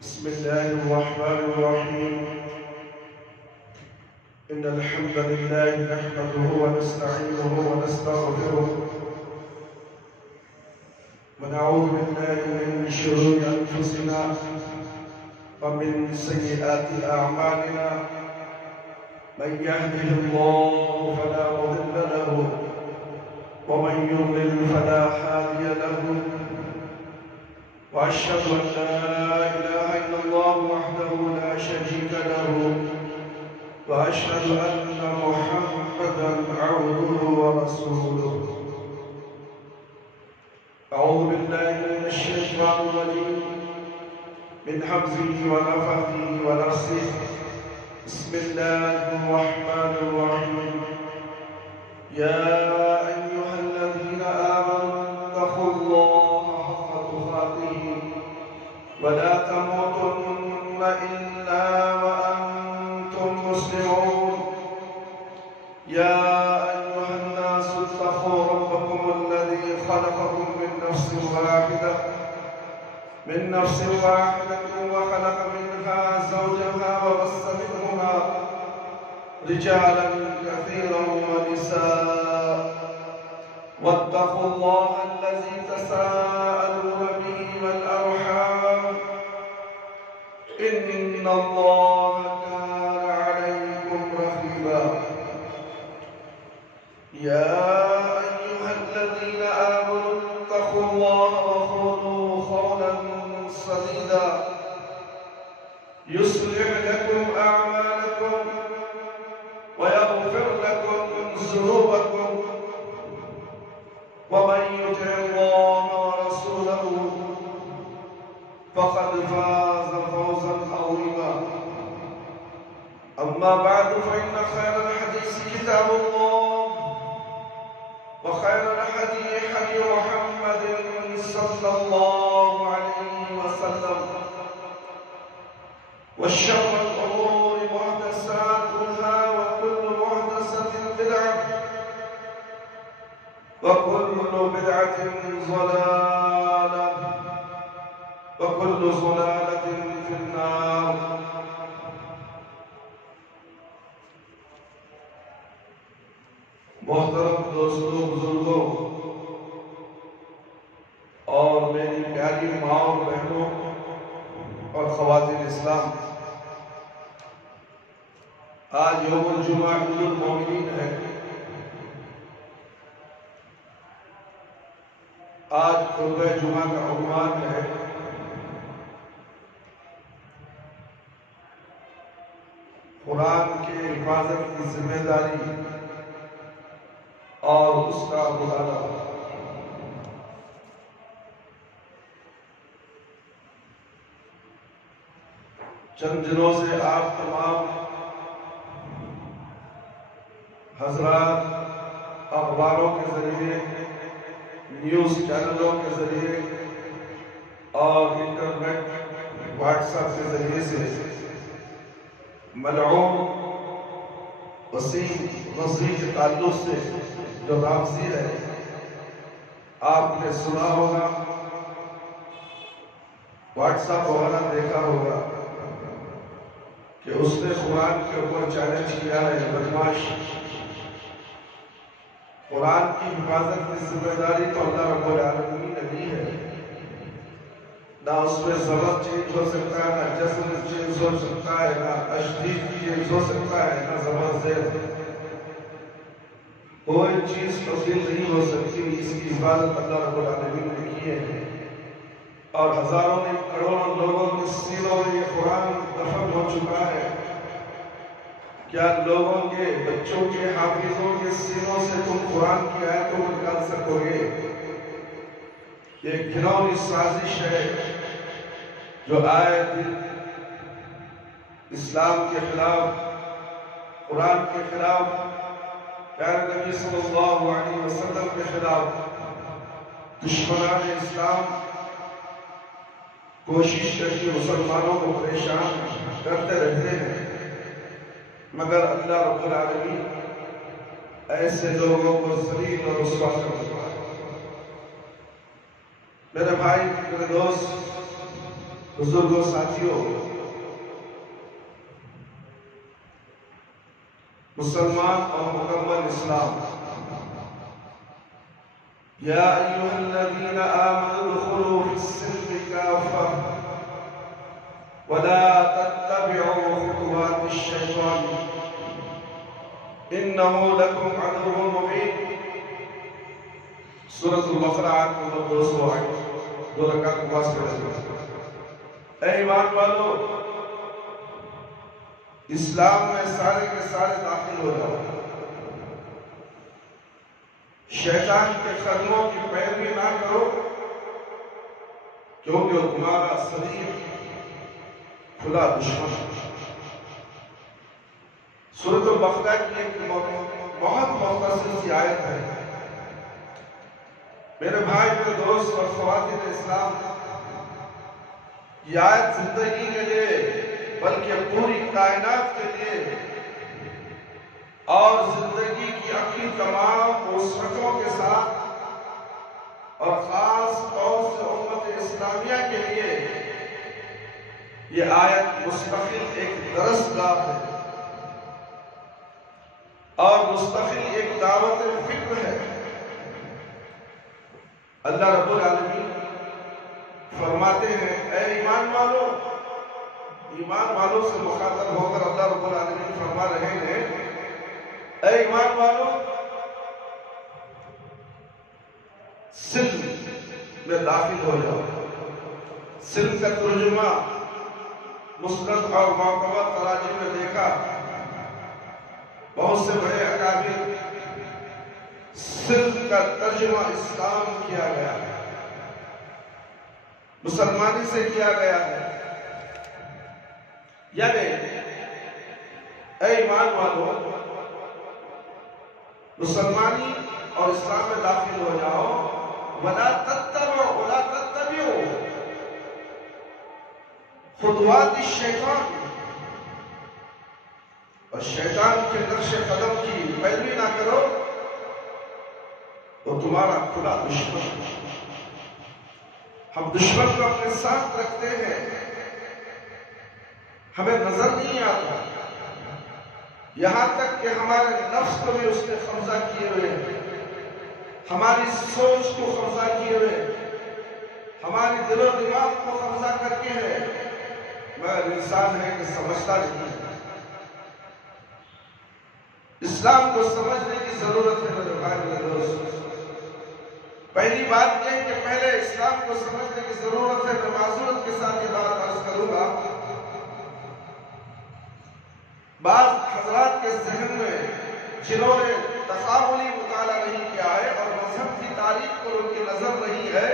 بسم الله الرحمن الرحيم. إن الحمد لله نحمده ونستعينه ونستغفره ونعوذ بالله من شرور أنفسنا ومن سيئات أعمالنا. من يهده الله فلا مضل له ومن يضلل فلا هادي له. وأشهد أن لا إله إلا الله وحده لا شريك له وأشهد أن محمدًا عبده ورسوله. أعوذ بالله من الشيطان الرجيم من همزه ونفخه ونفسه. بسم الله الرحمن الرحيم. يا أيها الذين آمنوا اتقوا الله حق تقاته ولا تموتن إلا وأنتم مسلمون. يا أيها الناس اتقوا ربكم الذي خلقكم من نفس واحدة وخلق منها زوجها وبث منهما رجالا كثيرا ونساء. واتقوا الله الذي تساءلون به والأرحام إن الله كان عليكم رقيبا. يا أيها الذين آمنوا اتقوا الله وقولوا قولا سديدا يصلح لكم أعمالكم ويغفر لكم ذنوبكم. ومن يطع الله ورسوله فقد فاز فوزا عظيما. أما بعد فإن خير الحديث كتاب الله وخير الهدي هدي محمد صلى الله عليه وسلم وشر الأمور محدثاتها وكل محدثة بدعة وكل بدعة ضلالة وكل ضلالة في النار. محترم دوستوں، بزرگوں اور میری پیاری ماں اور بہنوں اور خواتین اسلام، آج یوم الجمعہ عید المومنین ہے۔ آج خطبہ جمعہ کا عنوان ہے قرآن کے حفاظت کی ذمہ داری اور اس کا مطالعہ۔ چند دنوں سے آپ تمام حضرات اخباروں کے ذریعے، نیوز چینلوں کے ذریعے اور انٹرنیٹ واٹس ایپ کے ذریعے سے ملعون وسیم غزی کے تعلق سے جو رامزی ہے، آپ نے سنا ہوگا، واٹس ایپ وغیرہ دیکھا ہوگا کہ اس نے قرآن کے اوپر چیلنج کیا ہے، بدماش، قرآن کی حفاظت کی ذمہ داری تو اللہ رب العالمین نے دی ہے، نہ اس میں زبر چینج ہو سکتا ہے، نہ جسم چینج ہو سکتا ہے، نہ تشدید چینج ہو سکتا ہے، نہ زبر زیر، کوئی چیز تبدیل نہیں ہو سکتی۔ اس کی حفاظت اللہ رب العالمین نے کی ہے، اور ہزاروں نے کروڑوں لوگوں کے سینوں میں یہ قرآن دفن ہو چکا ہے۔ کیا لوگوں کے، بچوں کے، حافظوں کے سینوں سے تم قرآن کی آیتوں کو نکال سکو گے؟ یہ گھناؤنی سازش ہے جو آیت اسلام کے خلاف، قرآن کے خلاف، پیارے نبی صلی اللہ علیہ وسلم کے خلاف دشمنان اسلام کوشش کرتی مسلمانوں کو پریشان کرتے رہتے ہیں، مگر اللہ رب العالمین ایسے لوگوں کو ذلیل اور رسوا کر دیتا ہے۔ میرے بھائی، میرے دوست، بزرگوں، ساتھیوں، مسلمان اور مکمل اسلام، یا ایھا الذین آمنوا ادخلوا فی السلم کافۃ ولا تتبعوا خطوات الشیطان انہ لکم عدو مبین۔ سورۃ البقرہ آیت نمبر 208، 2 رکعت نماز پڑھیں۔ اے ایمان والو، اسلام میں سارے کے سارے داخل ہو جاؤ، شیطان کے قدموں کی پیروی نہ کرو، کیونکہ وہ تمہارا صریح کھلا دشمن ہے۔ سورۃ البقرہ کی ایک بہت مختصر سی آیت ہے۔ میرے بھائی، میرے دوست اور خواتین اسلام، یہ آیت زندگی کے لیے بلکہ پوری کائنات کے لیے اور زندگی کی اپنی تمام وسعتوں کے ساتھ اور خاص طور سے امت اسلامیہ کے لیے یہ آیت مستقل ایک درسگاہ ہے اور مستقل ایک دعوت فکر ہے۔ اللہ رب العالمین فرماتے ہیں، اے ایمان والو، ایمان والوں سے مخاطب ہو کر اللہ رب العالمین فرما رہے ہیں، اے ایمان والو، سلم میں داخل ہو جاؤ۔ سلم کا ترجمہ مسند اور معتبر تراجم میں دیکھا، بہت سے بڑے اکابر، سلم کا ترجمہ اسلام کیا گیا ہے، مسلمانی سے کیا گیا ہے، یعنی اے ایمان والو، مسلمانی اور اسلام میں داخل ہو جاؤ، وَلَا تَتَّبِعُوا خطوات الشیطان، اور شیطان کے نقش قدم کی پیروی نہ کرو، وہ تمہارا کھلا دشمن ہے۔ ہم دشمن کو اپنے ساتھ رکھتے ہیں، ہمیں نظر نہیں آتا، یہاں تک کہ ہمارے نفس کو بھی اس نے قبضہ کیے ہوئے، ہماری سوچ کو قبضہ کیے ہوئے، ہماری دل و دماغ کو قبضہ کر کے ہے، مگر انسان ہے کہ سمجھتا نہیں۔ اسلام کو سمجھنے کی ضرورت ہے میرے بھائی، میرے دوست۔ پہلی بات یہ ہے کہ پہلے اسلام کو سمجھنے کی ضرورت ہے۔ میں معذرت کے ساتھ یہ بات عرض کروں گا، بعض حضرات کے ذہن میں جنہوں نے تقابلی مطالعہ نہیں کیا ہے اور مذہب کی تاریخ پر ان کی نظر نہیں ہے،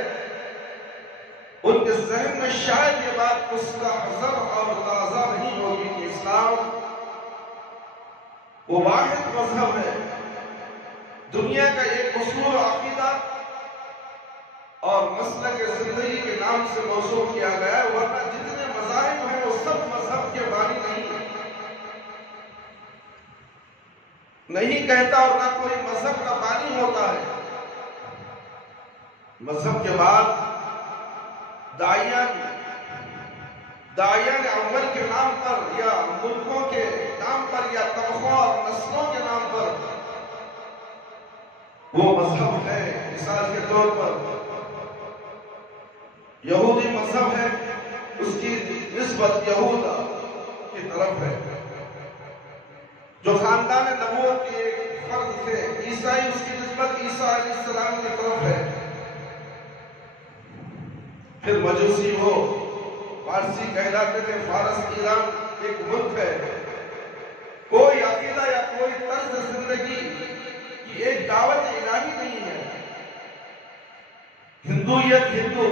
ان کے ذہن میں شاید یہ بات مستحضر اور تازہ نہیں ہوگی کہ اسلام وہ واحد مذہب ہے، دنیا کا ایک اصول عقیدہ اور مسلک زندگی کے نام سے موسوم کیا گیا ہے، ورنہ جتنے مذاہب ہیں وہ سب مذہب کے بانی نہیں کہتا، اور نہ کوئی مذہب کا بانی ہوتا ہے۔ مذہب کے بعد داعیان اول کے نام پر یا ملکوں کے نام پر یا طبقوں اور نسلوں کے نام پر وہ مذہب ہے۔ مثال کے طور پر یہودی یہودی مذہب ہے اس کی نسبت یہودا کی طرف ہے، جو خاندان نبوت کے ایک فرد تھے عیسائی، اس کی نسبت عیسیٰ علیہ السلام کی طرف ہے۔ پھر مجوسی ہو، فارسی کہلاتے تھے، فارس ایران ایک ملک ہے، کوئی عقیدہ یا کوئی طرز زندگی کی ایک دعوت الہی نہیں ہے۔ ہندویت، ہندو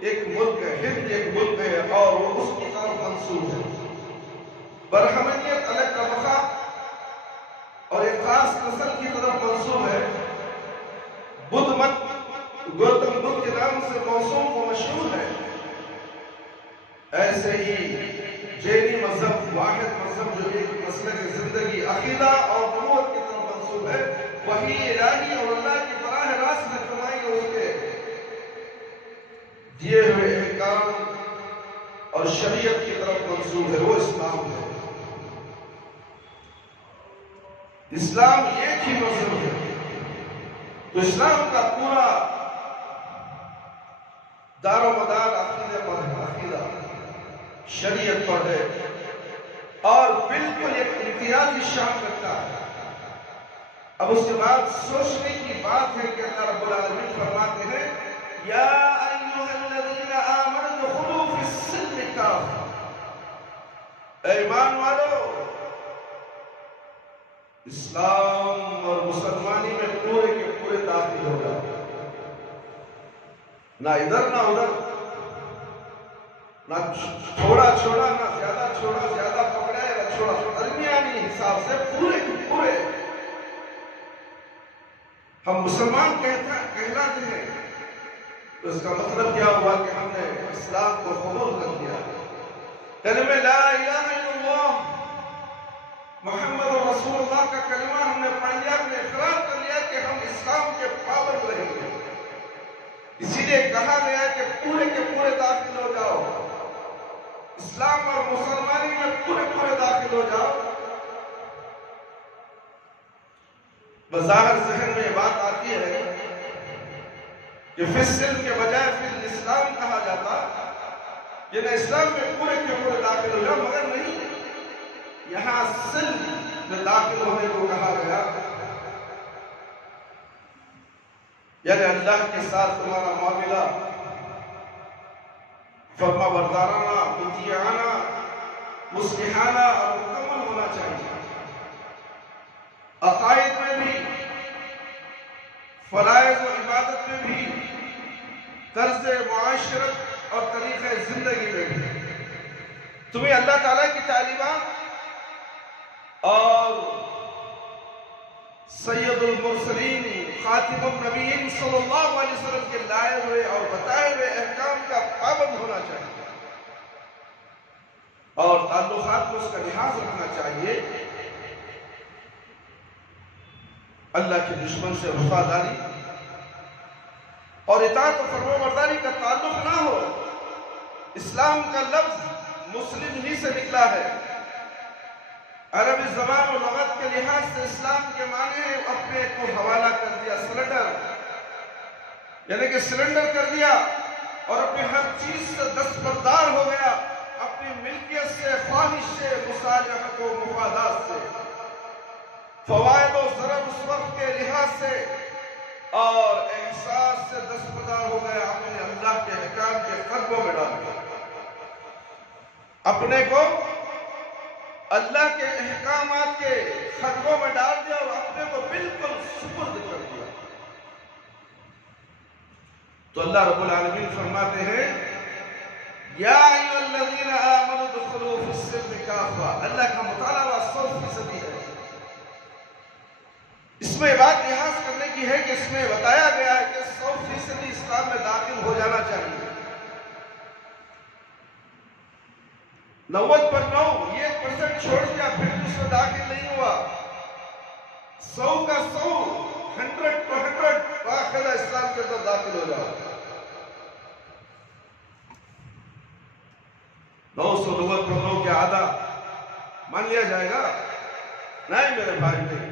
ایک ملک ہے، ہند ایک ملک ہے اور وہ اس کی طرف منسوب ہے۔ برہمنیت الگ طبقہ اور ایک خاص نسل کی طرف منسوب ہے۔ بدھ مت گوتم بدھ کے نام سے موسوم و مشہور ہے۔ ایسے ہی جینی مذہب، واحد مذہب جو ایک مسلک زندگی، عقیدہ اور نبوت کی طرف منسوب ہے، وحی الہی اور اللہ کی براہ راست رہنمائی اور اس کے دیے ہوئے احکام اور شریعت کی طرف منسوب ہے، وہ اسلام ہے۔ اسلام ایک ہی مذہب ہے، تو اسلام کا پورا دار و مدار عقیدے پر ہے، عقیدہ شریعت پر ہے اور بالکل ایک امتیازی شان رکھتا ہے۔ اب اس کے بعد سوچنے کی بات ہے کہ اللہ رب العالمین فرماتے ہیں یا ایھا الذین آمنوا ادخلوا فی السلم کافہ، اے ایمان والو اسلام اور مسلمانی میں پورے کے پورے داخل ہو جاؤ، نہ ادھر نہ ادھر، نہ چھوڑا چھوڑا، نہ زیادہ چھوڑا زیادہ پکڑا ہے، نہ چھوڑا، درمیانی حساب سے پورے کے پورے ہم مسلمان کہلاتے ہیں۔ تو اس کا مطلب کیا ہوا کہ ہم نے اسلام کو قبول کر دیا، کلمہ لا الہ الا اللہ محمد رسول اللہ کا کلمہ ہم نے پڑھ لیا، ہم نے اقرار کر لیا کہ ہم اسلام کے پابند رہیں گے۔ اسی لیے کہا گیا کہ پورے کے پورے داخل ہو جاؤ، اسلام اور مسلمانی میں پورے پورے داخل ہو جاؤ۔ بظاہر ذہن میں یہ بات آتی ہے کہ فی السلم کے بجائے فی الاسلام کہا جاتا، یعنی اسلام میں پورے کے پورے داخل ہو جاؤ، مگر نہیں، یہاں سلم میں داخل ہونے کو کہا گیا، یعنی اللہ کے ساتھ تمہارا معاملہ فرما بردارانہ، مطیعانہ، مصلحانہ اور مکمل ہونا چاہیے۔ عقائد میں بھی، فرائض و عبادت میں بھی، طرز معاشرت اور طریقہ زندگی میں بھی تمہیں اللہ تعالیٰ کی تعلیمات اور سید المرسلین خاتم النبیین صلی اللہ علیہ وسلم کے لائے ہوئے اور بتائے ہوئے احکام کا پابند ہونا چاہیے، اور تعلقات میں اس کا لحاظ رکھنا چاہیے۔ اللہ کے دشمن سے وفاداری اور اطاعت و فرمانبرداری کا تعلق نہ ہو۔ اسلام کا لفظ مسلم ہی سے نکلا ہے، عربی زبان و لغت کے لحاظ سے اسلام کے معنی ہے اپنے کو حوالہ کر دیا، سرنڈر، یعنی کہ سرنڈر کر دیا اور اپنے ہر چیز سے دستبردار ہو گیا، اپنی ملکیت سے، خواہش سے، مصالحت و مفادات سے، فوائد و ضرر اس وقت کے لحاظ سے اور احساس سے دستبردار ہو گیا، اپنے اللہ کے احکام کے قدموں میں ڈال دیا، اپنے کو اللہ کے احکامات کے قدموں میں ڈال دیا اور اپنے کو بالکل سپرد کر دیا۔ تو اللہ رب العالمین فرماتے ہیں یا ایھا الذین آمنوا ادخلوا فی السلم کافہ، اللہ کا مطالبہ 100% ہے۔ اس میں بات لحاظ کرنے کی ہے کہ اس میں بتایا گیا ہے کہ 100% اسلام میں داخل ہو جانا چاہیے، 90% 1% چھوڑ دیا پھر اس میں داخل نہیں ہوا، 100 کا 100، 100 to 100 باقاعدہ اسلام کے اندر داخل ہو جاؤ۔ 990 کے آدھا مان لیا جائے گا؟ نہیں میرے بھائی، نہیں،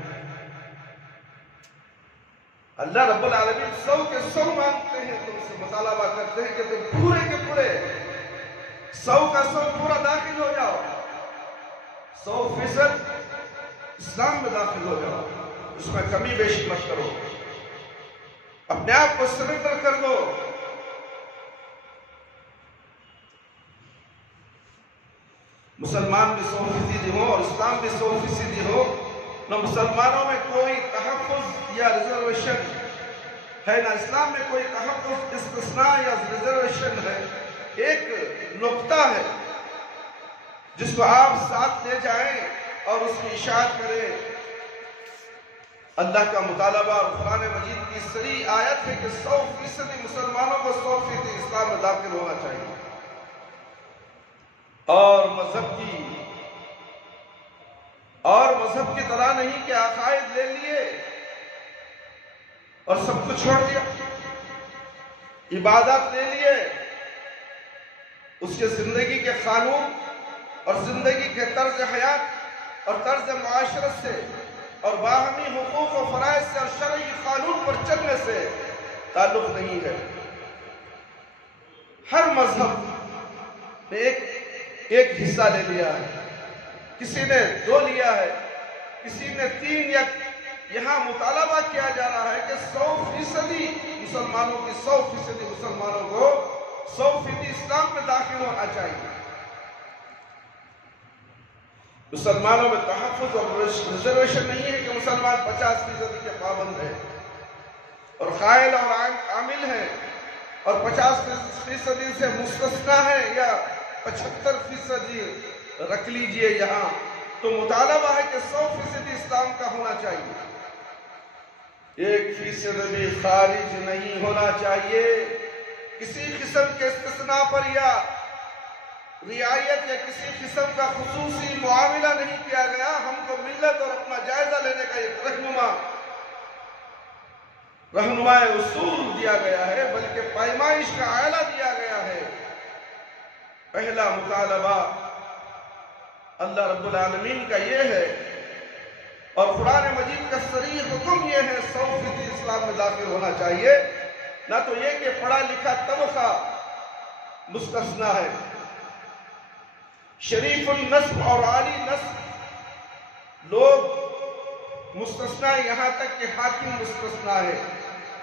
اللہ رب العالمین 100 کے 100 مانگتے ہیں، تم سے مطالبہ کرتے ہیں کہ تم پورے کے پورے 100 کا 100 پورا داخل ہو جاؤ، 100% اسلام میں داخل ہو جاؤ، اس میں کمی بیشی مت کرو، اپنے آپ کو سرنڈر کر دو۔ مسلمان بھی 100% ہو اور اسلام بھی 100% ہو، نہ مسلمانوں میں کوئی تحفظ یا ریزرویشن ہے، نہ اسلام میں کوئی تحفظ، استثناء یا ریزرویشن ہے۔ ایک نقطہ ہے جس کو آپ ساتھ لے جائیں اور اس کی اشاعت کریں۔ اللہ کا مطالبہ اور قرآن مجید کی صریح آیت ہے کہ 100% مسلمانوں کو 100% اسلام میں داخل ہونا چاہیے، اور مذہب کی طرح نہیں کہ عقائد لے لیے اور سب کچھ چھوڑ دیا، عبادات لے لیے، اس کے زندگی کے قانون اور زندگی کے طرز حیات اور طرز معاشرت سے اور باہمی حقوق و فرائض سے اور شرعی قانون پر چلنے سے تعلق نہیں ہے۔ ہر مذہب نے ایک حصہ لے لیا ہے، کسی نے 2 لیا ہے، کسی نے 3 یا یہاں مطالبہ کیا جا رہا ہے کہ 100% مسلمانوں کی 100% مسلمانوں کو 100% اسلام میں داخل ہونا چاہیے۔ مسلمانوں میں تحفظ اور ریزرویشن نہیں ہے کہ مسلمان 50% کے پابند ہیں اور قائل اور عامل ہیں، اور 50% سے مستثنیٰ ہے یا 75% رکھ لیجئے یہاں۔ تو مطالبہ ہے کہ 100% اسلام کا ہونا چاہیے، 1% بھی خارج نہیں ہونا چاہیے، کسی قسم کے استثناء پر یا رعایت یا کسی قسم کا خصوصی معاملہ نہیں کیا گیا۔ ہم کو ملت اور اپنا جائزہ لینے کا ایک رہنما اصول دیا گیا ہے، بلکہ پیمائش کا آئلہ دیا گیا ہے۔ پہلا مطالبہ اللہ رب العالمین کا یہ ہے، اور قرآن مجید کا صریح حکم یہ ہے 100% اسلام میں داخل ہونا چاہیے، نہ تو یہ کہ پڑھا لکھا طبقہ مستثنیٰ ہے، شریف النسب اور عالی نسب لوگ مستثنیٰ، یہاں تک کہ حاکم مستثنیٰ ہے۔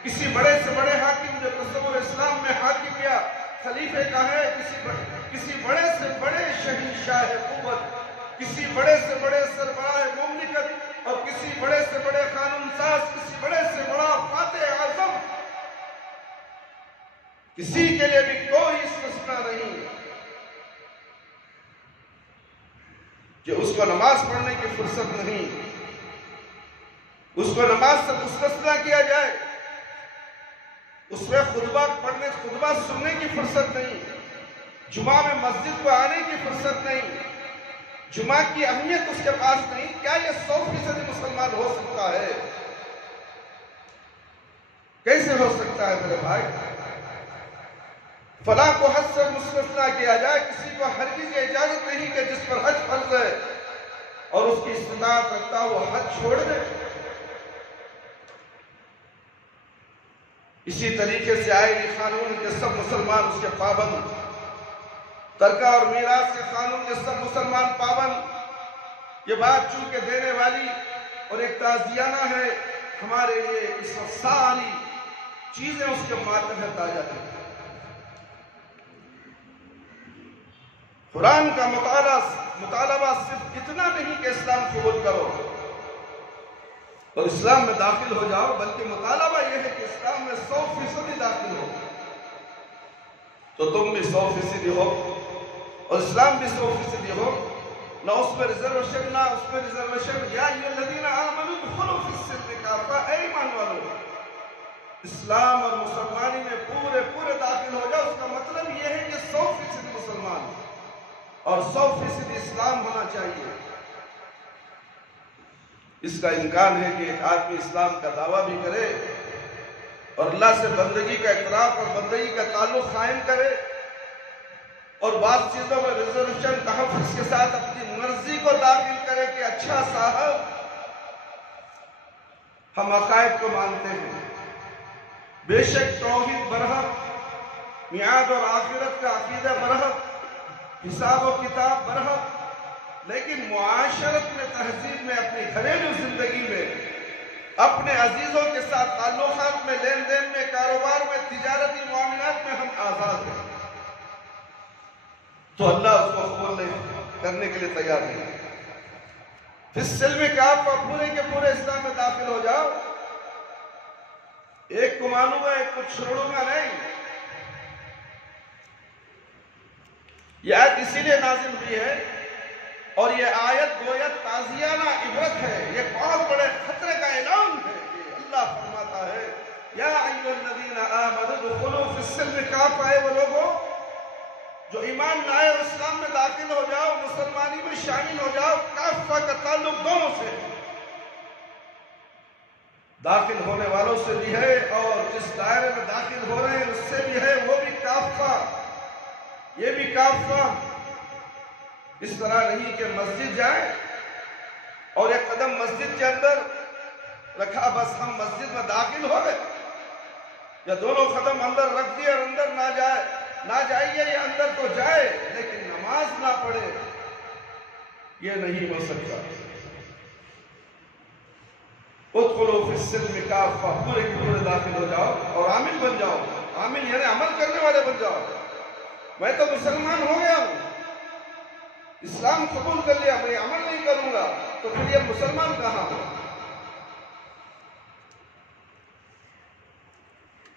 کسی بڑے سے بڑے حاکم جو تصور اسلام میں حاکم یا خلیفے کا ہے، کسی بڑے سے بڑے شہنشاہ قوت، کسی بڑے سے بڑے سربراہ مملکت اور کسی بڑے سے بڑے قانون ساز، کسی بڑے سے بڑا فاتح اعظم، کسی کے لیے بھی کوئی استثناء نہیں کہ اس کو نماز پڑھنے کی فرصت نہیں، اس کو نماز سے مستثنیٰ کیا جائے، اس میں خطبہ سننے کی فرصت نہیں، جمعہ میں مسجد کو آنے کی فرصت نہیں، جمعہ کی اہمیت اس کے پاس نہیں۔ کیا یہ 100% مسلمان ہو سکتا ہے؟ کیسے ہو سکتا ہے میرے بھائی؟ فلاں کو حج سے مستثنیٰ کیا جائے، کسی کو ہرگز یہ اجازت نہیں کہ جس پر حج فرض ہے اور اس کی استطاعت رکھتا وہ حج چھوڑ دے۔ اسی طریقے سے آئینی قانون کے سب مسلمان اس کے پابند، ترکہ اور میراث کے قانون کے سب مسلمان پابند۔ یہ بات چونکہ دینے والی اور ایک تعزیانہ ہے ہمارے لیے، اس وقت ساری چیزیں اس کے ماتحت آ جاتی ہیں۔ قرآن کا مطالبہ صرف اتنا نہیں کہ اسلام قبول کرو اور اسلام میں داخل ہو جاؤ، بلکہ مطالبہ یہ ہے کہ اسلام میں 100% داخل ہو، تو تم بھی 100% ہو اور اسلام بھی 100% ہو، نہ اس میں ریزرویشن نہ اس میں ریزرویشن۔ یا ایھا الذین آمنوا ادخلوا فی السلم کافہ، اے ایمان والو اسلام اور مسلمانی میں پورے داخل ہو جاؤ۔ اس کا مطلب یہ ہے کہ 100% مسلمان اور 100% اسلام ہونا چاہیے۔ اس کا امکان ہے کہ ایک آدمی اسلام کا دعویٰ بھی کرے اور اللہ سے بندگی کا اعتراف اور بندگی کا تعلق قائم کرے، اور بعض چیزوں میں ریزرویشن تحفظ کے ساتھ اپنی مرضی کو داخل کرے کہ اچھا صاحب ہم عقائد کو مانتے ہیں، بے شک توحید برحق، میعاد اور آخرت کا عقیدہ برحق، حساب و کتاب برحق، لیکن معاشرت میں، تہذیب میں، اپنی گھریلو زندگی میں، اپنے عزیزوں کے ساتھ تعلقات میں، لین دین میں، کاروبار میں، تجارتی معاملات میں ہم آزاد ہیں، تو اللہ اس کو قبول کرنے کے لیے تیار نہیں۔ فی السلم کافہ، پورے کے پورے اسلام میں داخل ہو جاؤ، ایک کو مانوں گا ایک کو چھوڑوں گا نہیں۔ یہ آیت اسی لیے نازل ہوئی ہے، اور یہ آیت گویا تعزیانہ عبرت ہے، یہ بہت بڑے خطرے کا اعلان ہے کہ اللہ فرماتا ہے یا ایھا الذین آمنوا ادخلوا فی السلم کافہ، اے وہ لوگوں جو ایمان لائے اور اسلام میں داخل ہو جاؤ، مسلمانی میں شامل ہو جاؤ۔ کافہ کا تعلق دونوں سے، داخل ہونے والوں سے بھی ہے اور جس دائرے میں داخل ہو رہے ہیں اس سے بھی ہے، وہ بھی کافہ، یہ بھی کافہ۔ اس طرح نہیں کہ مسجد جائے اور ایک قدم مسجد کے اندر رکھا، بس ہم مسجد میں داخل ہو گئے، یا دونوں قدم اندر رکھ دیے اور اندر نہ جائیے، یا اندر تو جائے لیکن نماز نہ پڑھے، یہ نہیں ہو سکتا۔ ادخلوا فی السلم کافہ، پورے کے پورے داخل ہو جاؤ اور عامل بن جاؤ۔ عامل یعنی عمل کرنے والے بن جاؤ۔ میں تو مسلمان ہو گیا ہوں، اسلام قبول کر لیا، میں عمل نہیں کروں گا تو پھر یہ مسلمان کہاں ہو؟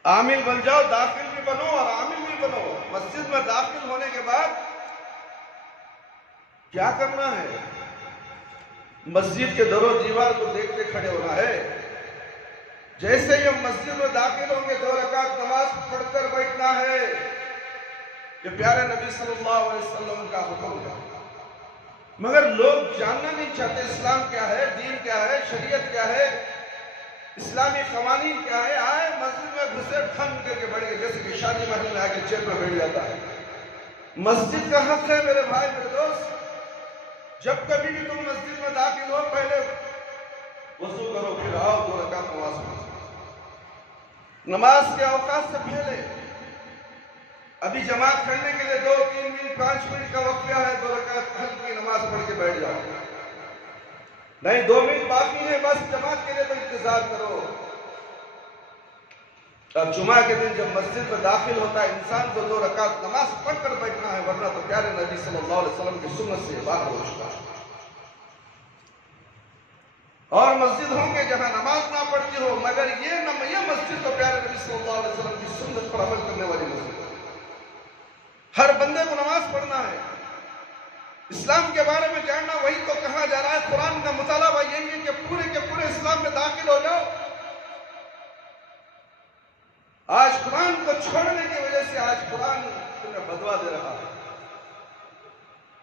عامل بن جاؤ، داخل بھی بنو اور عامل بھی بنو۔ مسجد میں داخل ہونے کے بعد کیا کرنا ہے؟ مسجد کے در و دیوار کو دیکھتے کھڑے ہونا ہے۔ جیسے ہی ہم مسجد میں داخل ہوں گے 2 رکعت نماز پڑھ کر بیٹھنا ہے، یہ پیارے نبی صلی اللہ علیہ وسلم کا حکم ہے۔ مگر لوگ جاننا نہیں چاہتے اسلام کیا ہے، دین کیا ہے، شریعت کیا ہے، اسلامی قوانین کیا ہے۔ آئے مسجد میں گھسے ٹھن کر کے بیٹھ گئے، جیسے کہ شادی محل میں آ کے چیئر پر بیٹھ جاتا ہے۔ مسجد کا حق ہے میرے بھائی میرے دوست، جب کبھی بھی تم مسجد میں داخل ہو پہلے وضو کرو، پھر آؤ 2 رکعت نماز پڑھو۔ نماز کے اوقات سے پہلے ابھی جماعت کرنے کے لیے 2، 3 منٹ، 5 منٹ کا وقت ہے، 2 رکعت ہلکی نماز پڑھ کے بیٹھ جاؤ۔ نہیں، 2 منٹ باقی ہے، بس جماعت کے لیے تو انتظار کرو۔ اب جمعہ کے دن جب مسجد میں داخل ہوتا ہے انسان کو 2 رکعت نماز پڑھ کر بیٹھنا ہے، ورنہ تو پیارے نبی صلی اللہ علیہ وسلم کی سنت سے باہر ہو چکا ہے۔ اور مسجد ہوں گے جہاں نماز نہ پڑھتی ہو، مگر یہ مسجد تو پیارے نبی صلی اللہ علیہ وسلم کی سنت پر عمل کرنے والی مسجد ہے۔ ہر بندے کو نماز پڑھنا ہے، اسلام کے بارے میں جاننا، وہی تو کہا جا رہا ہے۔ قرآن کا مطالبہ یہی ہے کہ پورے کے پورے اسلام میں داخل ہو جاؤ۔ آج قرآن کو چھوڑنے کی وجہ سے آج قرآن تمہیں بدوا دے رہا ہے،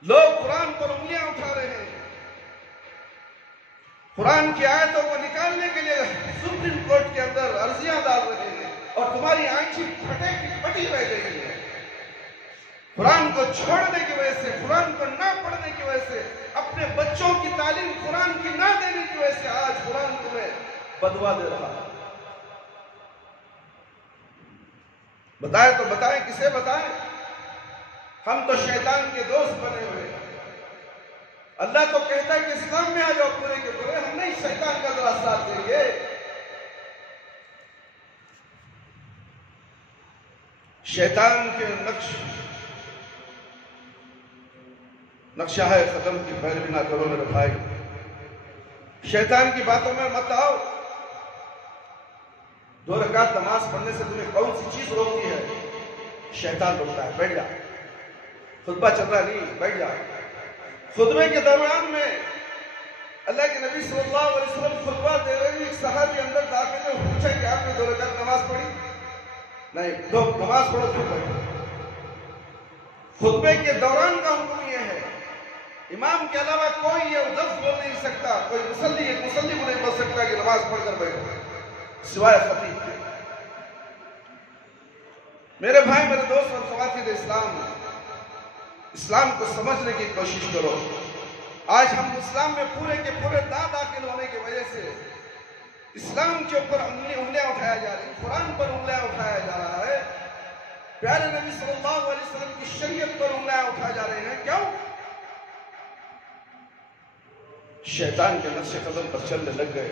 لوگ قرآن پر انگلیاں اٹھا رہے ہیں، قرآن کی آیتوں کو نکالنے کے لیے سپریم کورٹ کے اندر عرضیاں ڈال رہے ہیں، اور تمہاری آنکھیں پھٹے کی پٹی رہ گئی ہے۔ قرآن کو چھوڑنے کی وجہ سے، قرآن کو نہ پڑھنے کی وجہ سے، اپنے بچوں کی تعلیم قرآن کی نہ دینے کی وجہ سے آج قرآن تمہیں بدوا دے رہا ہے۔ بتائیں تو بتائیں، کسے بتائیں؟ ہم تو شیطان کے دوست بنے ہوئے ہیں۔ اللہ تو کہتا ہے کہ اسلام میں آ جاؤ پورے کے پورے، ہم نہیں شیطان کا ذرا ساتھ دیں گے۔ شیطان کے نقشہ ہے قدم کی پیروی نہ کرو میرے بھائی، شیطان کی باتوں میں مت آؤ۔ 2 رکعت نماز پڑھنے سے تمہیں کون سی چیز روکتی ہے؟ شیطان روکتا ہے، بیٹھ جا، خطبہ چل رہا نہیں، بیٹھ جا۔ خطبے کے دوران میں اللہ کے نبی صلی اللہ علیہ وسلم خطبہ دے رہے ہیں، ایک صحابی اندر داخل ہے، پوچھا کہ آپ نے 2 رکعت نماز پڑھی؟ نہیں، نماز پڑھو پھر بیٹھو۔ خطبے کے دوران کا حکم یہ ہے، امام کے علاوہ کوئی یہ لفظ بول نہیں سکتا، کوئی مصلی کو نہیں بول سکتا کہ نماز پڑھ کر بیٹھو، سوائے خطیب کے۔ میرے بھائی میرے دوست اور خواتین اسلام کو سمجھنے کی کوشش کرو۔ آج ہم اسلام میں پورے کے پورے نہ داخل ہونے کی وجہ سے اسلام کے اوپر انگلیاں اٹھایا جا رہی ہیں، قرآن پر انگلیاں اٹھایا جا رہا ہے، پیارے نبی صلی اللہ علیہ وسلم کی شریعت پر انگلیاں اٹھائے جا رہے ہیں. کیوں؟ شیطان کے نقش قدم پر چلنے لگ گئے.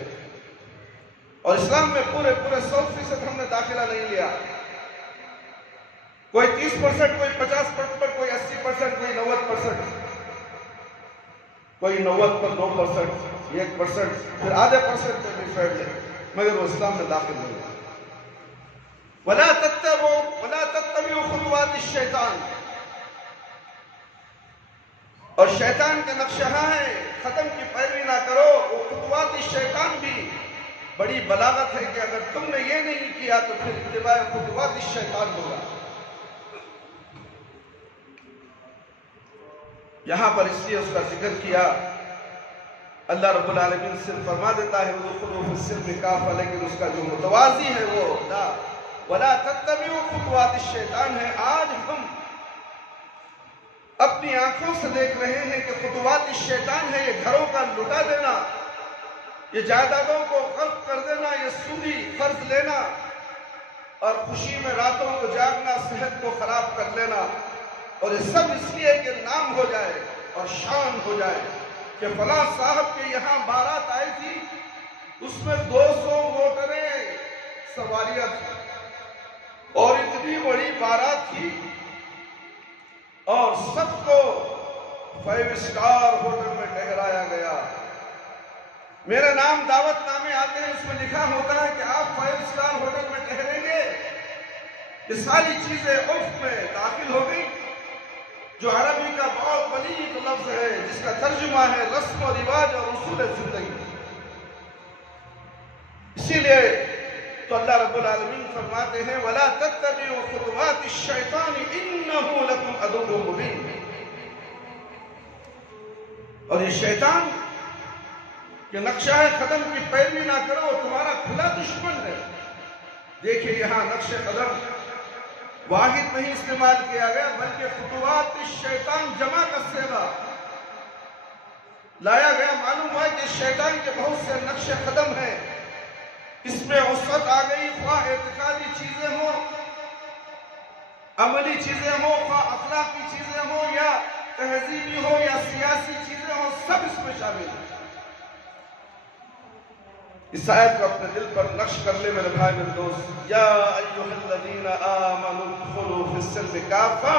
اور اسلام میں پورے 100% ہم نے داخلہ نہیں لیا. کوئی 30%، کوئی 50%، کوئی 80%، کوئی 90%، کوئی 90 پر 9%، 1%، پھر آدھے % پہ بھی پھیل لے، مگر وہ اسلام میں داخل نہیں ہوا. وَلَا تَتَّبِعُوا خُطُوَاتِ الشَّيْطَانِ. اور شیطان کے نقشہ قدم کی پیروی نہ کرو. وہ خطوات الشیطان بھی بڑی بلاغت ہے کہ اگر تم نے یہ نہیں کیا تو پھر اتباع خطوات الشیطان ہوگا. یہاں پر اس لیے اس کا ذکر کیا، اللہ رب العالمین صرف فرما دیتا ہے وَادْخُلُوا فِي السِّلْمِ كَافَّةً، لیکن اس کا جو متوازی ہے وہ لا وَلَا تَتَّبِعُوا خُطُوَاتِ الشَّيْطَانِ ہے. آج ہم اپنی آنکھوں سے دیکھ رہے ہیں کہ خطوات الشیطان ہے. یہ گھروں کا لٹا دینا، یہ جائیدادوں کو غرق کر دینا، یہ سودی قرض لینا اور خوشی میں راتوں کو جاگنا، صحت کو خراب کر لینا، اور یہ سب اس لیے کہ نام ہو جائے اور شان ہو جائے کہ فلاں صاحب کے یہاں بارات آئی تھی، اس میں 200 موٹریں سواریاں تھیں اور اتنی بڑی بارات تھی اور سب کو 5 اسٹار ہوٹل میں ٹھہرایا گیا. میرے نام دعوت نامے آتے ہیں، اس میں لکھا ہوتا ہے کہ آپ 5 اسٹار ہوٹل میں ٹھہریں گے. یہ ساری چیزیں عرف میں داخل ہو گئی، جو عربی کا بہت بلیغ لفظ ہے، جس کا ترجمہ ہے رسم و رواج اور اصول زندگی. اسی لیے تو اللہ رب العالمین فرماتے ہیں وَلَا تَتَّبِعُوا خُطُوَاتِ الشَّيْطَانِ إِنَّهُ لَكُمْ عَدُوٌّ مُبِينٌ. اور یہ شیطان کہ نقشہ قدم کی پیروی نہ کرو، تمہارا کھلا دشمن ہے. دیکھیں یہاں نقش قدم واحد نہیں استعمال کیا گیا، بلکہ خطوات الشیطان جمع کا صیغہ لایا گیا. معلوم ہے کہ شیطان کے بہت سے نقش قدم ہیں، اس میں وسعت آ گئی، خواہ اعتقادی چیزیں ہوں، عملی چیزیں ہوں، خواہ اخلاقی چیزیں ہوں، یا تہذیبی ہو یا سیاسی چیزیں ہوں، سب اس میں شامل ہیں. اس آیت کو اپنے دل پر نقش کر لے میرے بھائی میرے دوست. یا ایھا الذین آمنوا ادخلوا فی السلم کافہ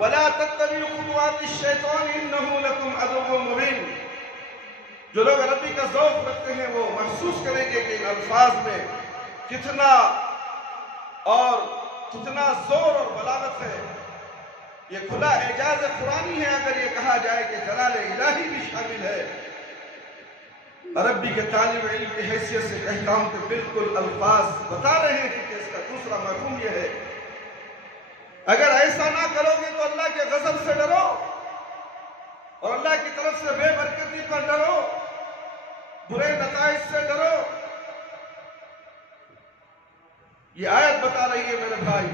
ولا تتبعوا خطوات الشیطان انہ لکم عدو مبین. جو لوگ عربی کا ذوق رکھتے ہیں وہ محسوس کریں گے کہ ان الفاظ میں کتنا زور اور بلاغت ہے. یہ کھلا اعجاز قرآنی ہے اگر یہ کہا جائے کہ جلال الہی بھی شامل ہے. عربی کے طالب علم کی حیثیت سے کہتا ہوں کہ بالکل الفاظ بتا رہے ہیں کہ اس کا دوسرا مفہوم یہ ہے، اگر ایسا نہ کرو گے تو اللہ کے غضب سے ڈرو اور اللہ کی طرف سے بے برکتی پر ڈرو، برے نتائج سے ڈرو. یہ آیت بتا رہی ہے میرے بھائی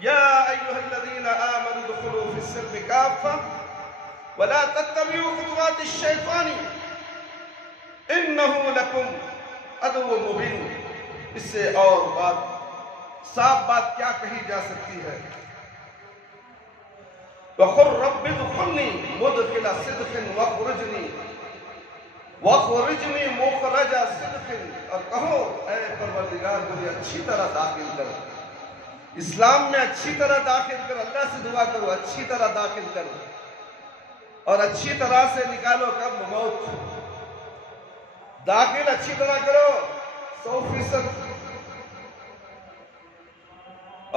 یا ایھا الذین آمنوا ادخلوا فی السلم کافہ ولا تتبعوا خطوات الشیطان انہ لکم عدو مبین. اس سے اور صاف بات کیا کہی جا سکتی ہے. وَقُلْ رَبِّ ادْخِلْنِي مُدْخِلَ صِدْقٍ وَاخْرِجْنِي مُخْرَجَ صِدْقٍ. اور کہو اے پروردگار مجھے اچھی طرح داخل کر، اسلام میں اچھی طرح داخل کر. اللہ سے دعا کرو اچھی طرح داخل کر اور اچھی طرح سے نکالو. کب؟ موت. داخل اچھی طرح کرو 100%،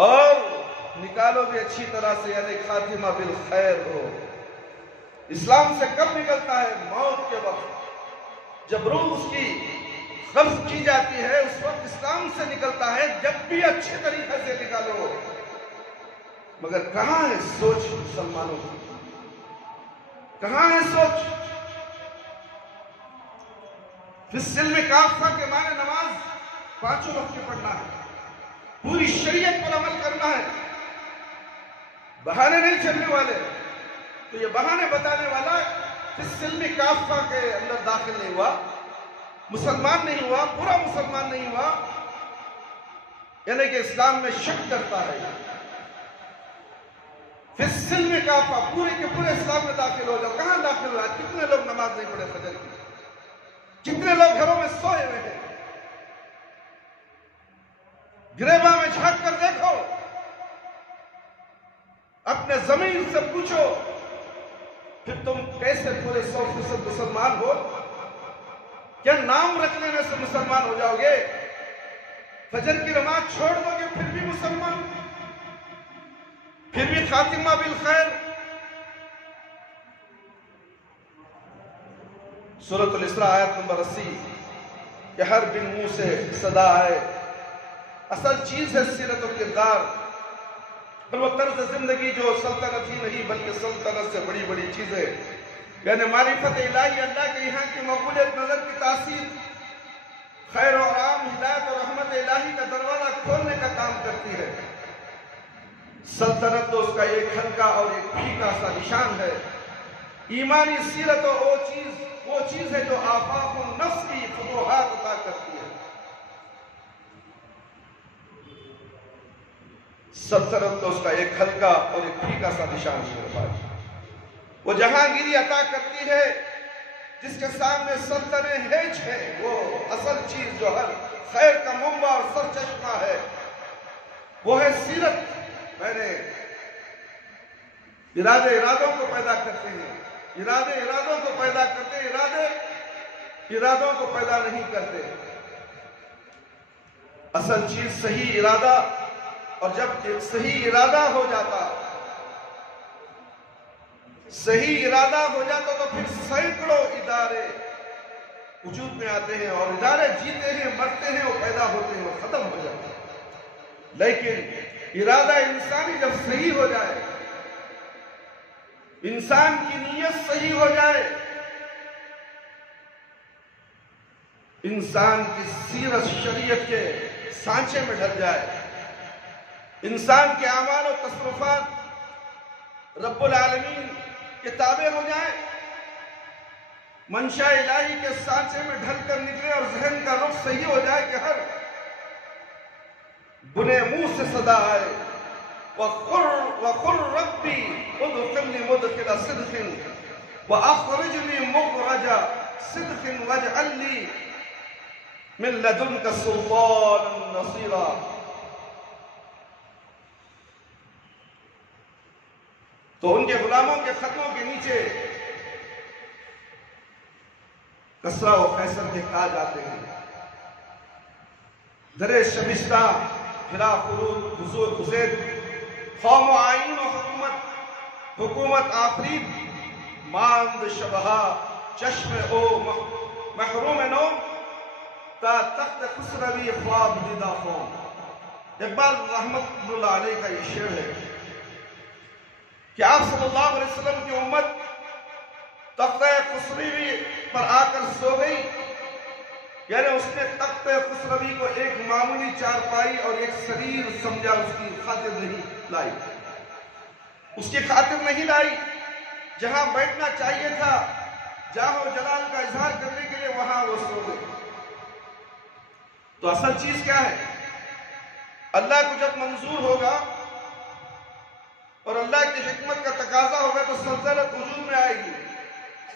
اور نکالو بھی اچھی طرح سے، یعنی خاتمہ بالخیر ہو. اسلام سے کب نکلتا ہے؟ موت کے وقت. جب روح اس کی قبض کی جاتی ہے اس وقت اسلام سے نکلتا ہے. جب بھی اچھے طریقے سے نکالو. مگر کہاں ہے سوچ مسلمانوں کی؟ کہاں ہے سوچ؟ فی السلم کافہ کے معنی نماز 5 وقت کی پڑھنا ہے، پوری شریعت پر عمل کرنا ہے. بہانے نہیں چلنے والے. تو یہ بہانے بتانے والا فی السلم کافہ کے اندر داخل نہیں ہوا. مسلمان نہیں ہوا، پورا مسلمان نہیں ہوا، یعنی کہ اسلام میں شک کرتا ہے، پھر سلم کافہ پورے کے پورے اسلام میں داخل ہو جاؤ، کہاں داخل ہوا؟ کتنے لوگ نماز نہیں پڑھے فجر کی، کتنے لوگ گھروں میں سوئے ہوئے ہیں؟ گریباں میں جھانک کر دیکھو، اپنے ضمیر سے پوچھو، پھر تم کیسے پورے 100% مسلمان ہو؟ کیا نام رکھ لینے سے مسلمان ہو جاؤ گے؟ فجر کی نماز چھوڑ دو گے پھر بھی مسلمان، پھر بھی خاتمہ بالخیر؟ سورۃ الاسراء آیت نمبر 80 کہ ہر بن منہ سے صدا آئے، اصل چیز ہے سیرت و کردار، اور وہ طرز زندگی جو سلطنت ہی نہیں بلکہ سلطنت سے بڑی بڑی چیزیں، یعنی معرفت الہی، اللہ کے یہاں کی مقبولیت، نظر کی تاثیر، خیر و آرام، ہدایت اور رحمت الہی کا دروازہ کھولنے کا کام کرتی ہے۔ سلطنت تو اس کا ایک ہلکا اور ایک پھیکا سا نشان ہے۔ ایمانی سیرت وہ چیز ہے جو آفاق النفس کی فتوحات عطا کرتی ہے۔ سلطنت تو اس کا ایک ہلکا اور ایک پھیکا سا نشان ہے۔ وہ جہانگیری عطا کرتی ہے جس کے سامنے سلطنت ہیچ ہے، وہ اصل چیز جو ہر خیر کا منبع اور سرچشمہ ہے وہ ہے سیرت۔ میں نے ارادوں کو پیدا کرتے ہیں، ارادوں کو پیدا کرتے، ارادوں کو پیدا نہیں کرتے۔ اصل چیز صحیح ارادہ، اور جب ایک صحیح ارادہ ہو جاتا تو پھر سینکڑوں ادارے وجود میں آتے ہیں، اور ادارے جیتے ہیں، مرتے ہیں، وہ پیدا ہوتے ہیں، وہ ختم ہو جاتے ہیں۔ لیکن ارادہ انسانی جب صحیح ہو جائے، انسان کی نیت صحیح ہو جائے، انسان کی سیرت شریعت کے سانچے میں ڈھل جائے، انسان کے اعمال و تصرفات رب العالمین کے تابع ہو جائیں، منشاء الہی کے سانچے میں ڈھل کر نکلے، اور ذہن کا رخ صحیح ہو جائے کہ ہر بنے منہ سے صدا آئے، وَقُلْ رَبِّي اُدْخِلْنِي مُدْخِلَ صِدْقٍ وَأَخْرِجْنِي مُخْرَجَ صِدْقٍ وَاجْعَلْ لِي مِن لَّدُنْكَ سُلْطَانًا نَصِيرًا۔ تو ان کے غلاموں کے خطوں کے نیچے کسرا و قیصر کے تاج آتے ہیں، در شبستہ، ہرا فرود، حضور حسین، قوم و آئین و حکومت آفرید، ماند شبہا چشم او محروم نوم، تا تخت خسروی خواب دیدہ قوم۔ اقبال رحمت اللہ علیہ کا یہ شعر ہے کہ آپ صلی اللہ علیہ وسلم کی امت تخت خسروی پر آ کر سو گئی، یعنی اس نے تخت خسروی کو ایک معمولی چارپائی اور ایک سریر سمجھا، اس کی خاطر نہیں لائی، اس کی خاطر نہیں لائی۔ جہاں بیٹھنا چاہیے تھا جاہ و جلال کا اظہار کرنے کے لیے، وہاں وہ سو گئی۔ تو اصل چیز کیا ہے؟ اللہ کو جب منظور ہوگا اور اللہ کی حکمت کا تقاضا ہوگا تو سلطنت وجود میں آئے گی،